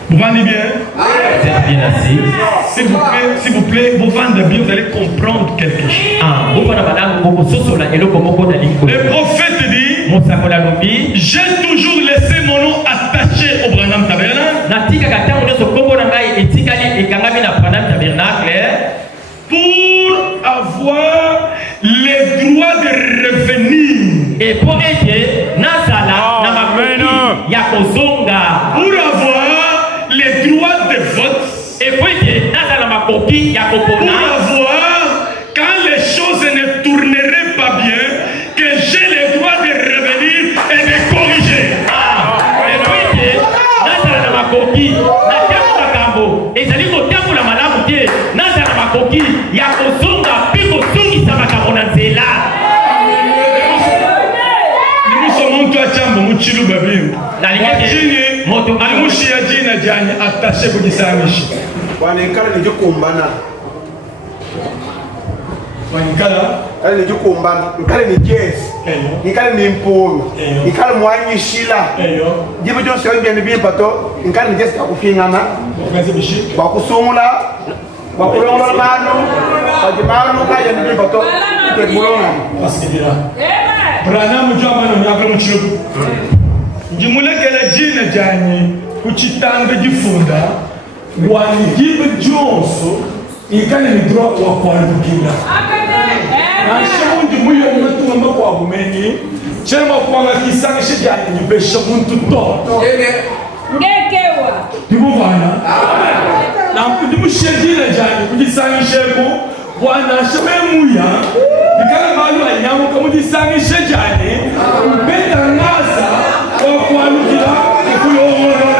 Vous vendez bien? S'il vous plaît, vous vendez bien, vous allez comprendre quelque chose. Le prophète dit, j'ai toujours laissé mon nom attaché au Branham Tabernacle pour avoir les droits de revenir. Et pour aider, Pour avoir les droits de vote. et pour avoir, quand les choses ne tourneraient pas bien, que j'ai le droit de revenir et de corriger. Nous sommes toi, Tchambo, Mouchilou Babim. Alimushi ya jina jani attaché kujisamisha. Wanaikala ni jukumbana. Wanikala Kale ni jukumbana. Nkale ni jazz. Nkale ni mpunga. Nkale mwanyi shila. Jibu jonsi yoyi bieni bieni pato. Nkale ni jazz ya kufingana. Wakusumula. Wakulongola manu. Wajimanu kaya ni bieni pato. Kekmulonga. Wasikidira. Branham jua mano nyakala mchilubu. Njimulekele jina jani kuchitanga jifunda wanigibe jonso ikane ni droit wa kwalukila nashamu ndimuyo nimetuma kwa bumeni chema kwa kisanga shijani nibesha muntu to Ngekewa. ndibuvana na ndimushejile jani kujisanga sheko bwana shememuya ikane malu anyamu kamujisanga shejani beta ngasa kwalukila kulongora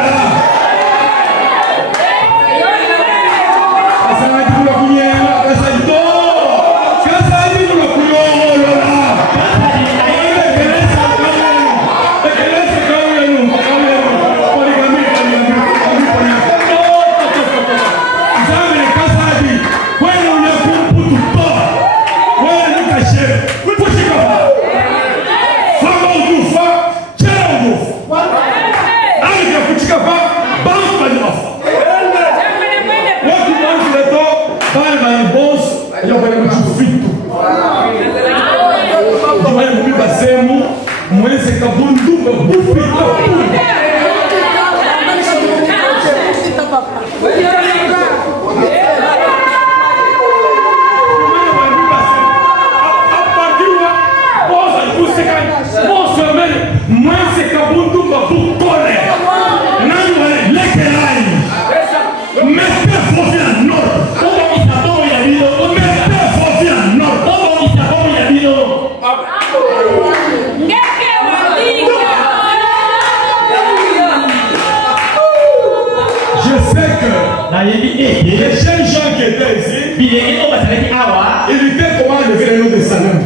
asante kwa kunyela kasaito kasaito kwa kulongora kelesa kawe Zame kasadi kwenu unakumputu to wewe nikashe kushika fama utufa chela utufa alika kuchika pa bamba ni ofa watu mwanzi leto bali mani boss yo bali kuchufitu jumani mubiba semu mweze kabunduba bufito les jeunes gens qui étaient ici, ils étaient comment lever le nom de Salem.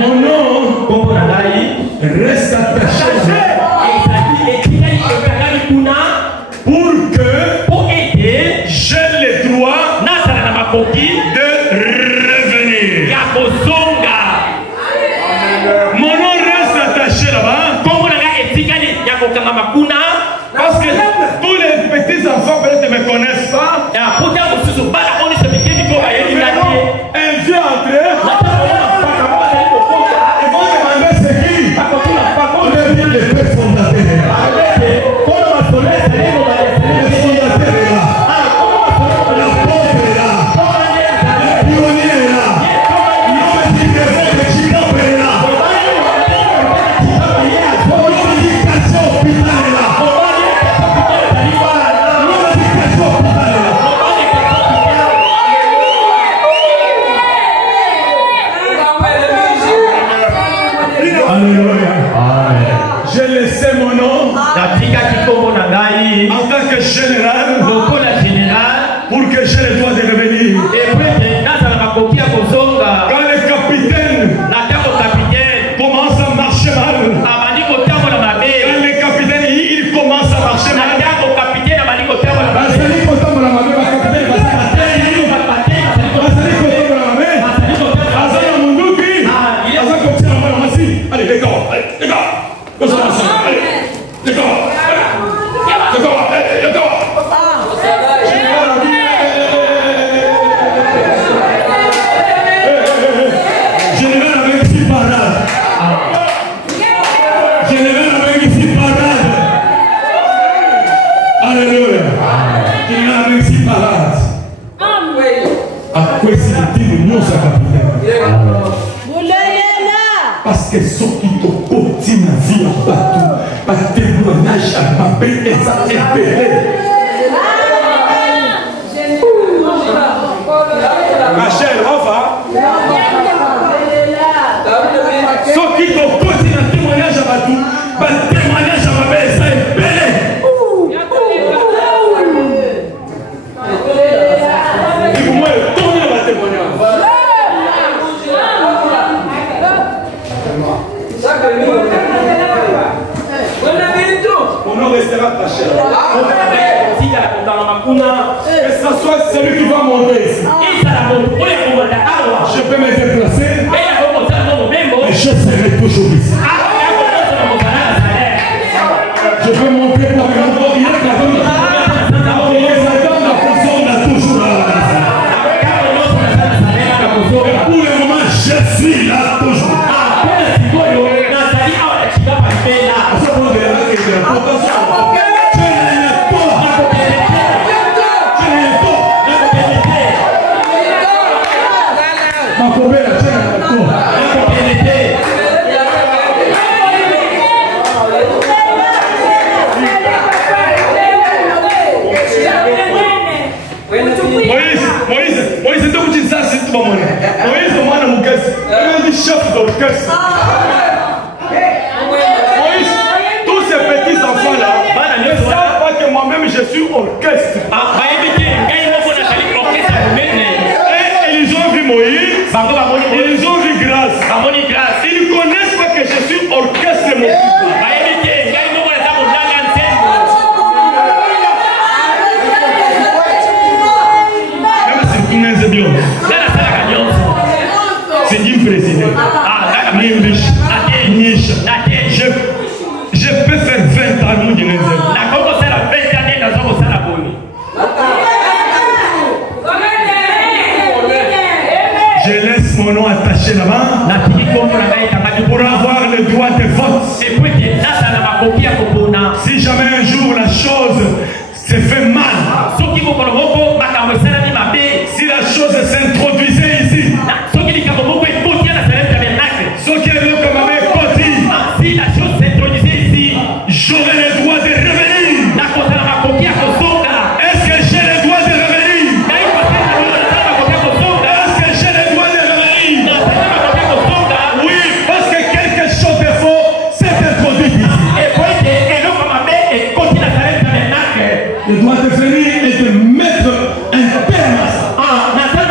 Mon nom reste attaché pour que j'ai le droit de revenir. Mon nom reste attaché là-bas. Parce que tous les petits enfants peut-être ne me connaissent pas. Un vieux entré. Ils vont demander c'est qui. On devient le père fondateur. Le fondateur est là. L'apôtre est là. Le pionnier est là. L'homme qui défend le gigant est là. L'homme qui cache au hôpital est là. L'homme qui cache au hôpital est là. j'ai le droit de revenir. Quand le capitaine commence à marcher mal, quand le capitaine il commence à marcher mal, allez, les gars, parce que ceux qui te continuent à vivre partout, par témoignage à ma paix et ça est belle. Rachel, on va. Ceux qui te continuent à témoignage à Batou, par témoignage à ma paix et ça est belle. Et pour moi, tournez ma témoignage. On ne restera pas cher. Que ce soit celui qui va monter ici. Je peux me déplacer. Mais je serai toujours ici. Je peux monter par exemple. Il y a la personne a toujours là. Et pour le moment, je suis là toujours. Moïse, donc tu dis ça, c'est tout le monde. Moïse, moi, je suis chef d'orchestre. Moïse, tous ces petits enfants-là, ne savent pas que moi-même, je suis orchestre. Et ils ont vu Moïse, ils ont vu Grâce. Ils ne connaissent pas que je suis orchestre, mon fils. C'est du président. Je peux faire 20 ans de je laisse mon nom attaché là-bas pour avoir le droit de vote. Si jamais un jour la chose se fait mal, si la chose s'introduisait ici, si la chose s'introduisait ici, j'aurai le droit de revenir. Est-ce que j'ai le droit de revenir? Est-ce que j'ai le droit de revenir? Oui, parce que quelque chose de faux s'est introduit ici. Le droit de venir et de mettre un terme à ça.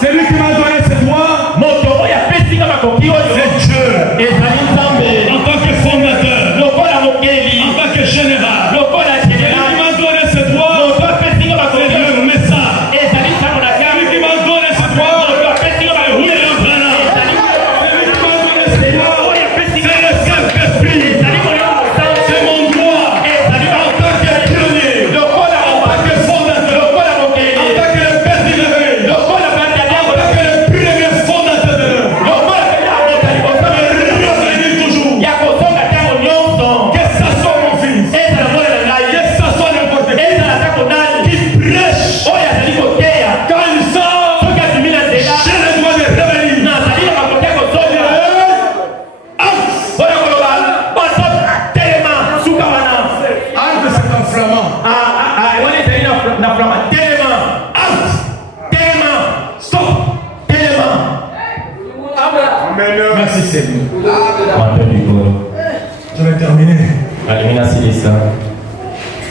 C'est lui qui m'a donné ce droit. C'est Dieu. En tant que fondateur, en tant que général, celui qui m'a donné ce droit, c'est le message. Celui qui m'a donné ce droit, c'est William Branham. Celui qui m'a donné ce droit, c'est le Saint-Esprit. C'est mon droit. En tant que pionnier, en tant que fondateur, en tant que le père du réveil, en tant que le premier fondateur de l'œuvre. Que ça soit mon fils, que ça soit n'importe qui prêche, quand il sort, j'ai le droit de revenir. Entre cet enflammant. Stop. Merci Seigneur. Je vais terminer.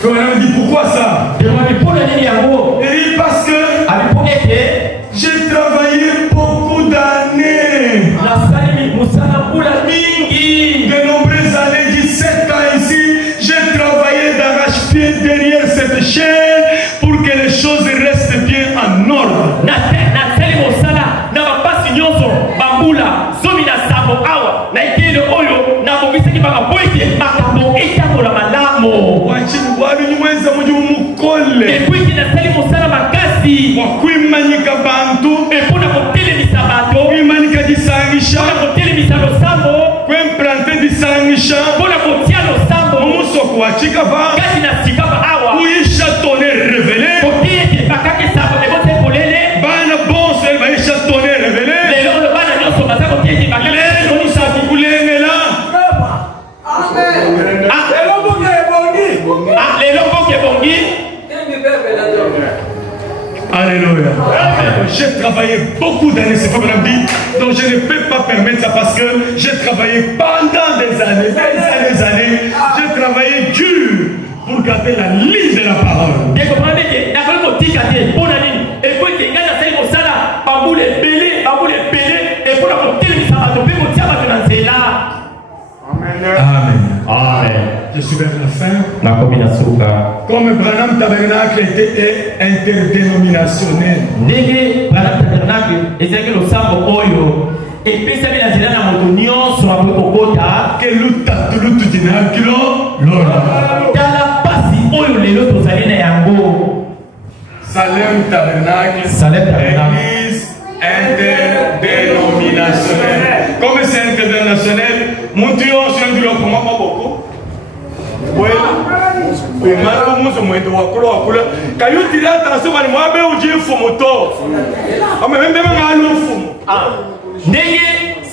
On dit pourquoi ça? Il dit parce que j'ai travaillé beaucoup d'années. De nombreuses années, 17 ans ici, j'ai travaillé d'arrache-pied derrière cette chaîne pour que les choses restent bien en ordre. Alléluia. J'ai travaillé beaucoup d'années, c'est comme on dit. Donc je ne peux pas permettre ça parce que j'ai travaillé pendant des années. J'ai travaillé dur pour garder la ligne de la parole. Amen. Amen. Je suis vers la fin. Comme Branham Tabernacle était interdénominationnel. Salem Tabernacle, église interdénominationnelle. Comme c'est interdénominationnel, mon Dieu, c'est un Dieu pour moi pas beaucoup. Oui. Quand tu dis attention, moi, je vais vous moto. Mais même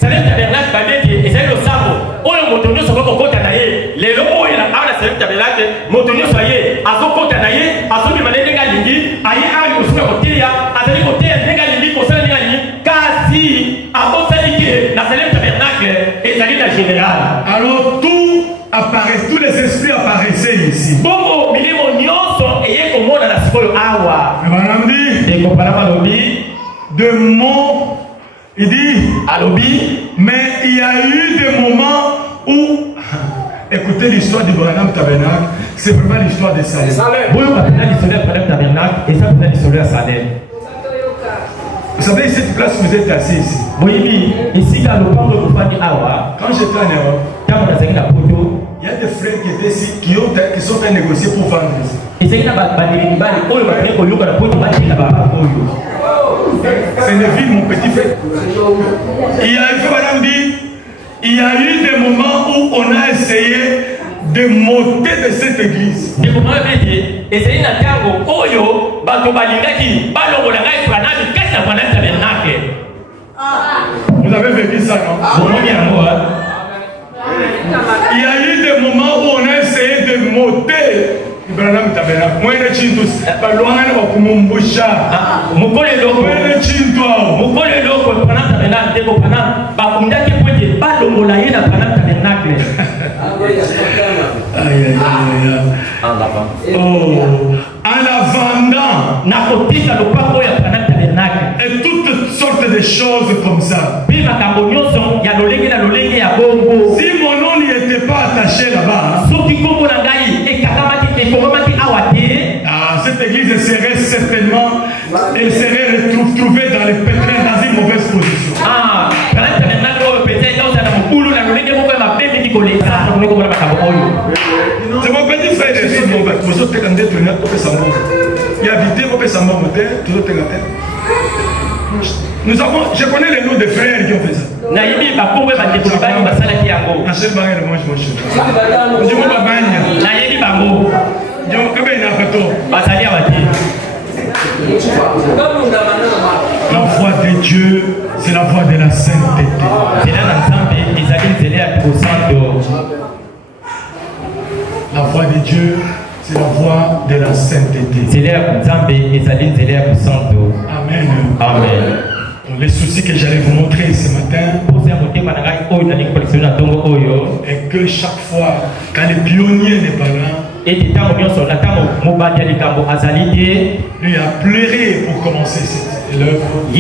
Salem Tabernacle, et c'est le sabo. Oh, le motonio sur votre côté naïe. Les lots, il a la Salem Tabernacle, motonio soyez, à son côté naïe, à son demandé des galingi, aïe, aïe, au sous côté, à son côté, des galingi, pour ça, des galingi, quasi, à ton saliqué, la Salem Tabernacle, et ça la générale. Alors, tout apparaît, tous les esprits apparaissaient ici. Bon, mais les mognons sont, et comme on a la sikoyo awa. Madame dit, et comparable de mots. Il dit, mais il y a eu des moments où, écoutez l'histoire du Branham Tabernacle, c'est vraiment l'histoire de Salem. Vous savez, cette place où vous êtes assis ici. Quand j'étais en Europe, il y a des frères qui étaient ici, qui sont en négocier pour vendre ici. C'est une ville, mon petit frère. Il y a eu des moments où on a essayé de monter de cette église. Vous avez vécu ça, non? Il y a eu des moments où on a essayé de monter. Branham Tabernacle. Moi, je suis tous. Loin de Kumumbusha. Mukole loko. Moi, je suis toi. Mukole loko. Branham Tabernacle. Debo Branham. Bakunda qui peut être pas le molaye dans Branham Tabernacle. Aïe aïe aïe. Oh. En la vendant. Na kotika le pako ya Branham Tabernacle. Et toutes sortes de choses comme ça. Puis ma cambonioso ya lolenge na lolenge ya bongo. Si mon nom n'y était pas attaché là-bas. Soki kombo na ngai et kakamati. Cette église serait certainement, elle serait retrouvée dans les pétrins dans une mauvaise position. C'est mon petit frère, vous êtes en détruit, il a habité au Pessamon, nous avons, je connais les noms des frères qui ont fait ça. La voix de Dieu, c'est la voix de la sainteté. La voix de Dieu, c'est la voix de la sainteté. Amen. Amen. Les soucis que j'allais vous montrer ce matin, et que chaque fois, quand les pionniers n'est pas là, Lui a pleuré pour commencer cette œuvre. Il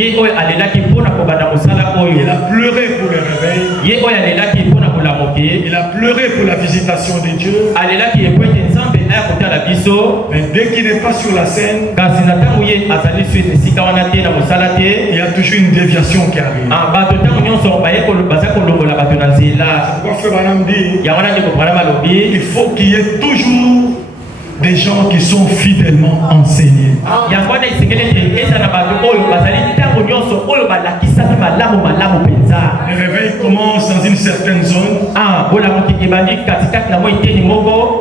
a pleuré pour le réveil. Il a pleuré pour la visitation de Dieu. Mais dès qu'il n'est pas sur la scène, il y a toujours une déviation qui arrive. Pourquoi Frère Branham dit il faut qu'il y ait toujours des gens qui sont fidèlement enseignés. Le réveil commence dans une certaine zone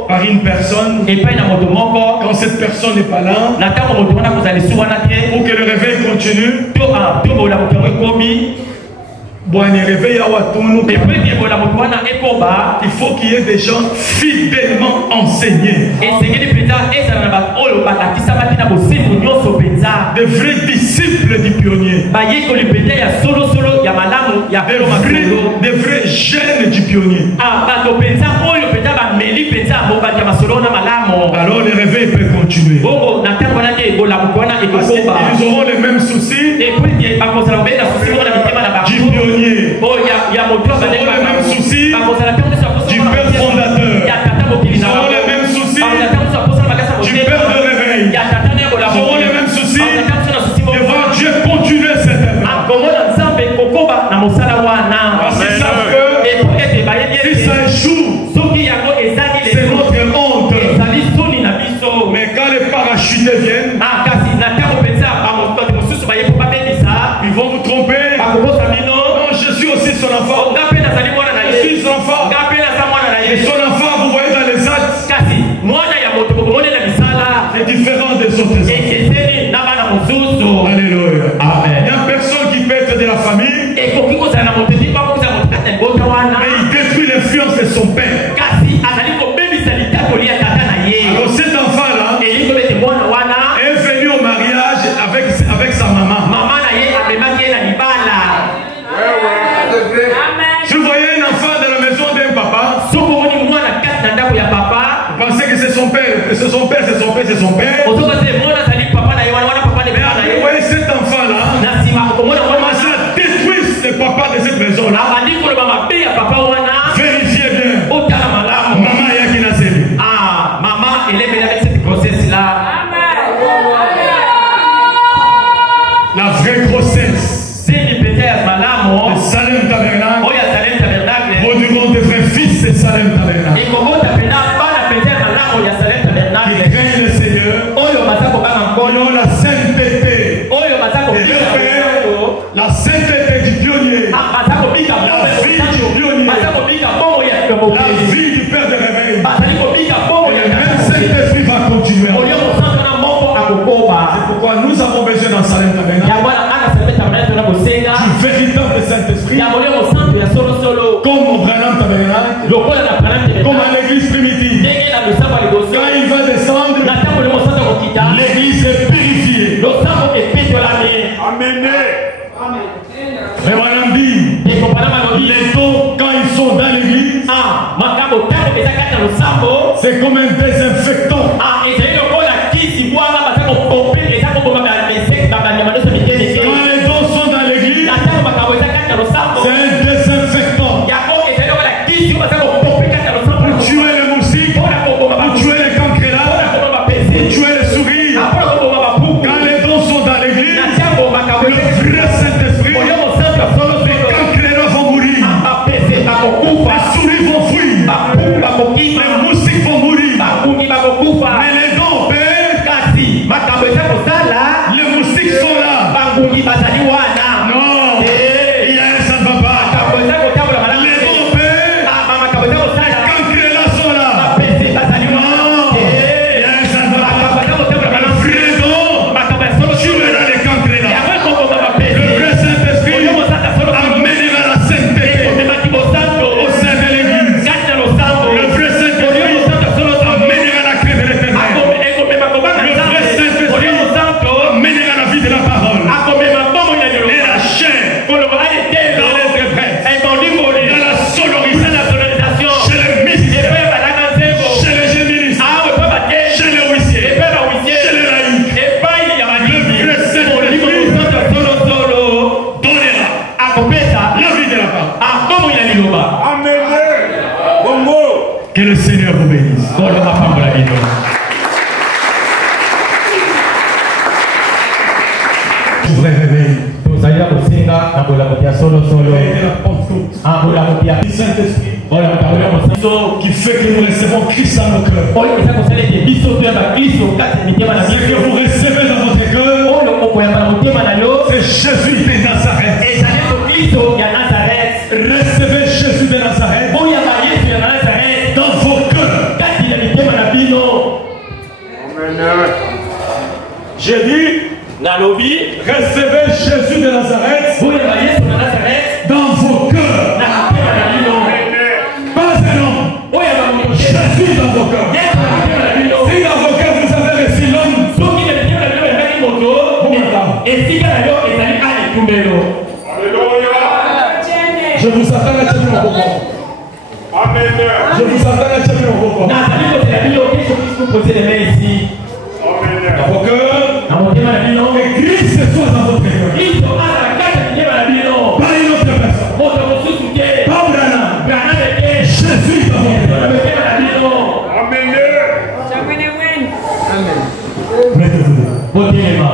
par une personne. Quand cette personne n'est pas là, pour que le réveil continue, il faut qu'il y ait des gens fidèlement enseignés, de vrais disciples du pionnier, des vrais jeunes du pionnier. Alors le réveil peut continuer. Parce qu'ils auront les mêmes soucis du pionnier. Ils auront les mêmes soucis du père fondateur. Ils auront les mêmes soucis du père de réveil. Ils auront les mêmes soucis de voir Dieu continuer cette œuvre. Parce qu'ils savent que si ça échoue, c'est notre honte. Mais quand les parachutés viennent, ils vont vous tromper. Non, je suis aussi son enfant. Je suis son enfant. Et son enfant, vous voyez dans les actes, est différent des autres enfants. Alléluia. Amen. Il n'y a personne qui peut être de la famille, mais il détruit l'influence de son père. Alors cet enfant-là est venu au mariage avec sa maman. Si vous voyez un enfant dans la maison d'un papa, vous pensez que c'est son père, c'est son père, c'est son père, c'est son père. Mais vous voyez cet enfant-là, commencez à détruire le papa de cette maison-là. Vérifiez bien. Maman Yakinazeli. Maman, elle est venue avec cette grossesse-là. La vraie grossesse. Salem Tabernacle. Produiront des vrais fils de Salem Tabernacle. Qui craignent le Seigneur. Ils ont la sainteté. La sainteté du pionnier. La vie du pionnier. La vie du père de réveil. Et le même Saint-Esprit va continuer. C'est pourquoi nous avons besoin d'un Salem Tabernacle. Du véritable Saint-Esprit. Comme au Branham Tabernacle. Comme à l'église primitive. Quand il va descendre, l'église est purifiée. Amenez. Mais Branham dit, les dons, quand ils sont dans l'église, c'est comme un désinfectant. Quand les dons sont dans l'église, c'est un désinfectant. Pour tuer les moustiques, pour tuer les cancrelats, pour tuer les souris. Quand les dons sont dans l'église, le vrai Saint-Esprit, les cancrelats vont mourir. Les souris vont fuir. Les moustiques vont mourir. vrai réveil. Tozalia kosenga na bolamo ya solo solo. Réveil de la Pentecôte. Ah, bolamo ya Du Saint-Esprit. bolamo ya Mosanso Qui fait que nous recevons Christ dans nos cœurs. oyo eza kosala ete biso toyamba Kristo kati ya mitema na Ce que vous recevez dans votre cœur, oyo okoyamba na motema na yo c'est Jésus de Nazareth. ezali so Kristo ya Nazareth. Recevez Jésus de Nazareth Oyamba Yesu ya Nazareth dans vos cœurs. kati ya mitema na bino. J'ai dit, Nalobi recevez Jésus de Nazareth oyamba Yesu ya Nazareth dans vos cœurs. na mitema na bino. Pas un homme. Oyamba moto Jésus dans vos cœurs. Yesu na mitema na bino. Si dans vos cœurs vous avez reçu l'homme, soki na mitema na bino ezali moto esika na yo ezali ale tumbelo. je vous attends à Tchémi au Bobo. Je vous attends à Tchémi au Bobo. nazali kozela bino kesho kristu poser les mains ici Dans vos cœurs, na motema na bino que Christ soit dans votre cœur. kristo azala kati ya mitema na bino. Pas une autre personne. moto mosusu te Pas Branham. Branham te Jésus dans votre na cœur. mitema na bino. Chamwene mwenu. Mettez-vous. Botelema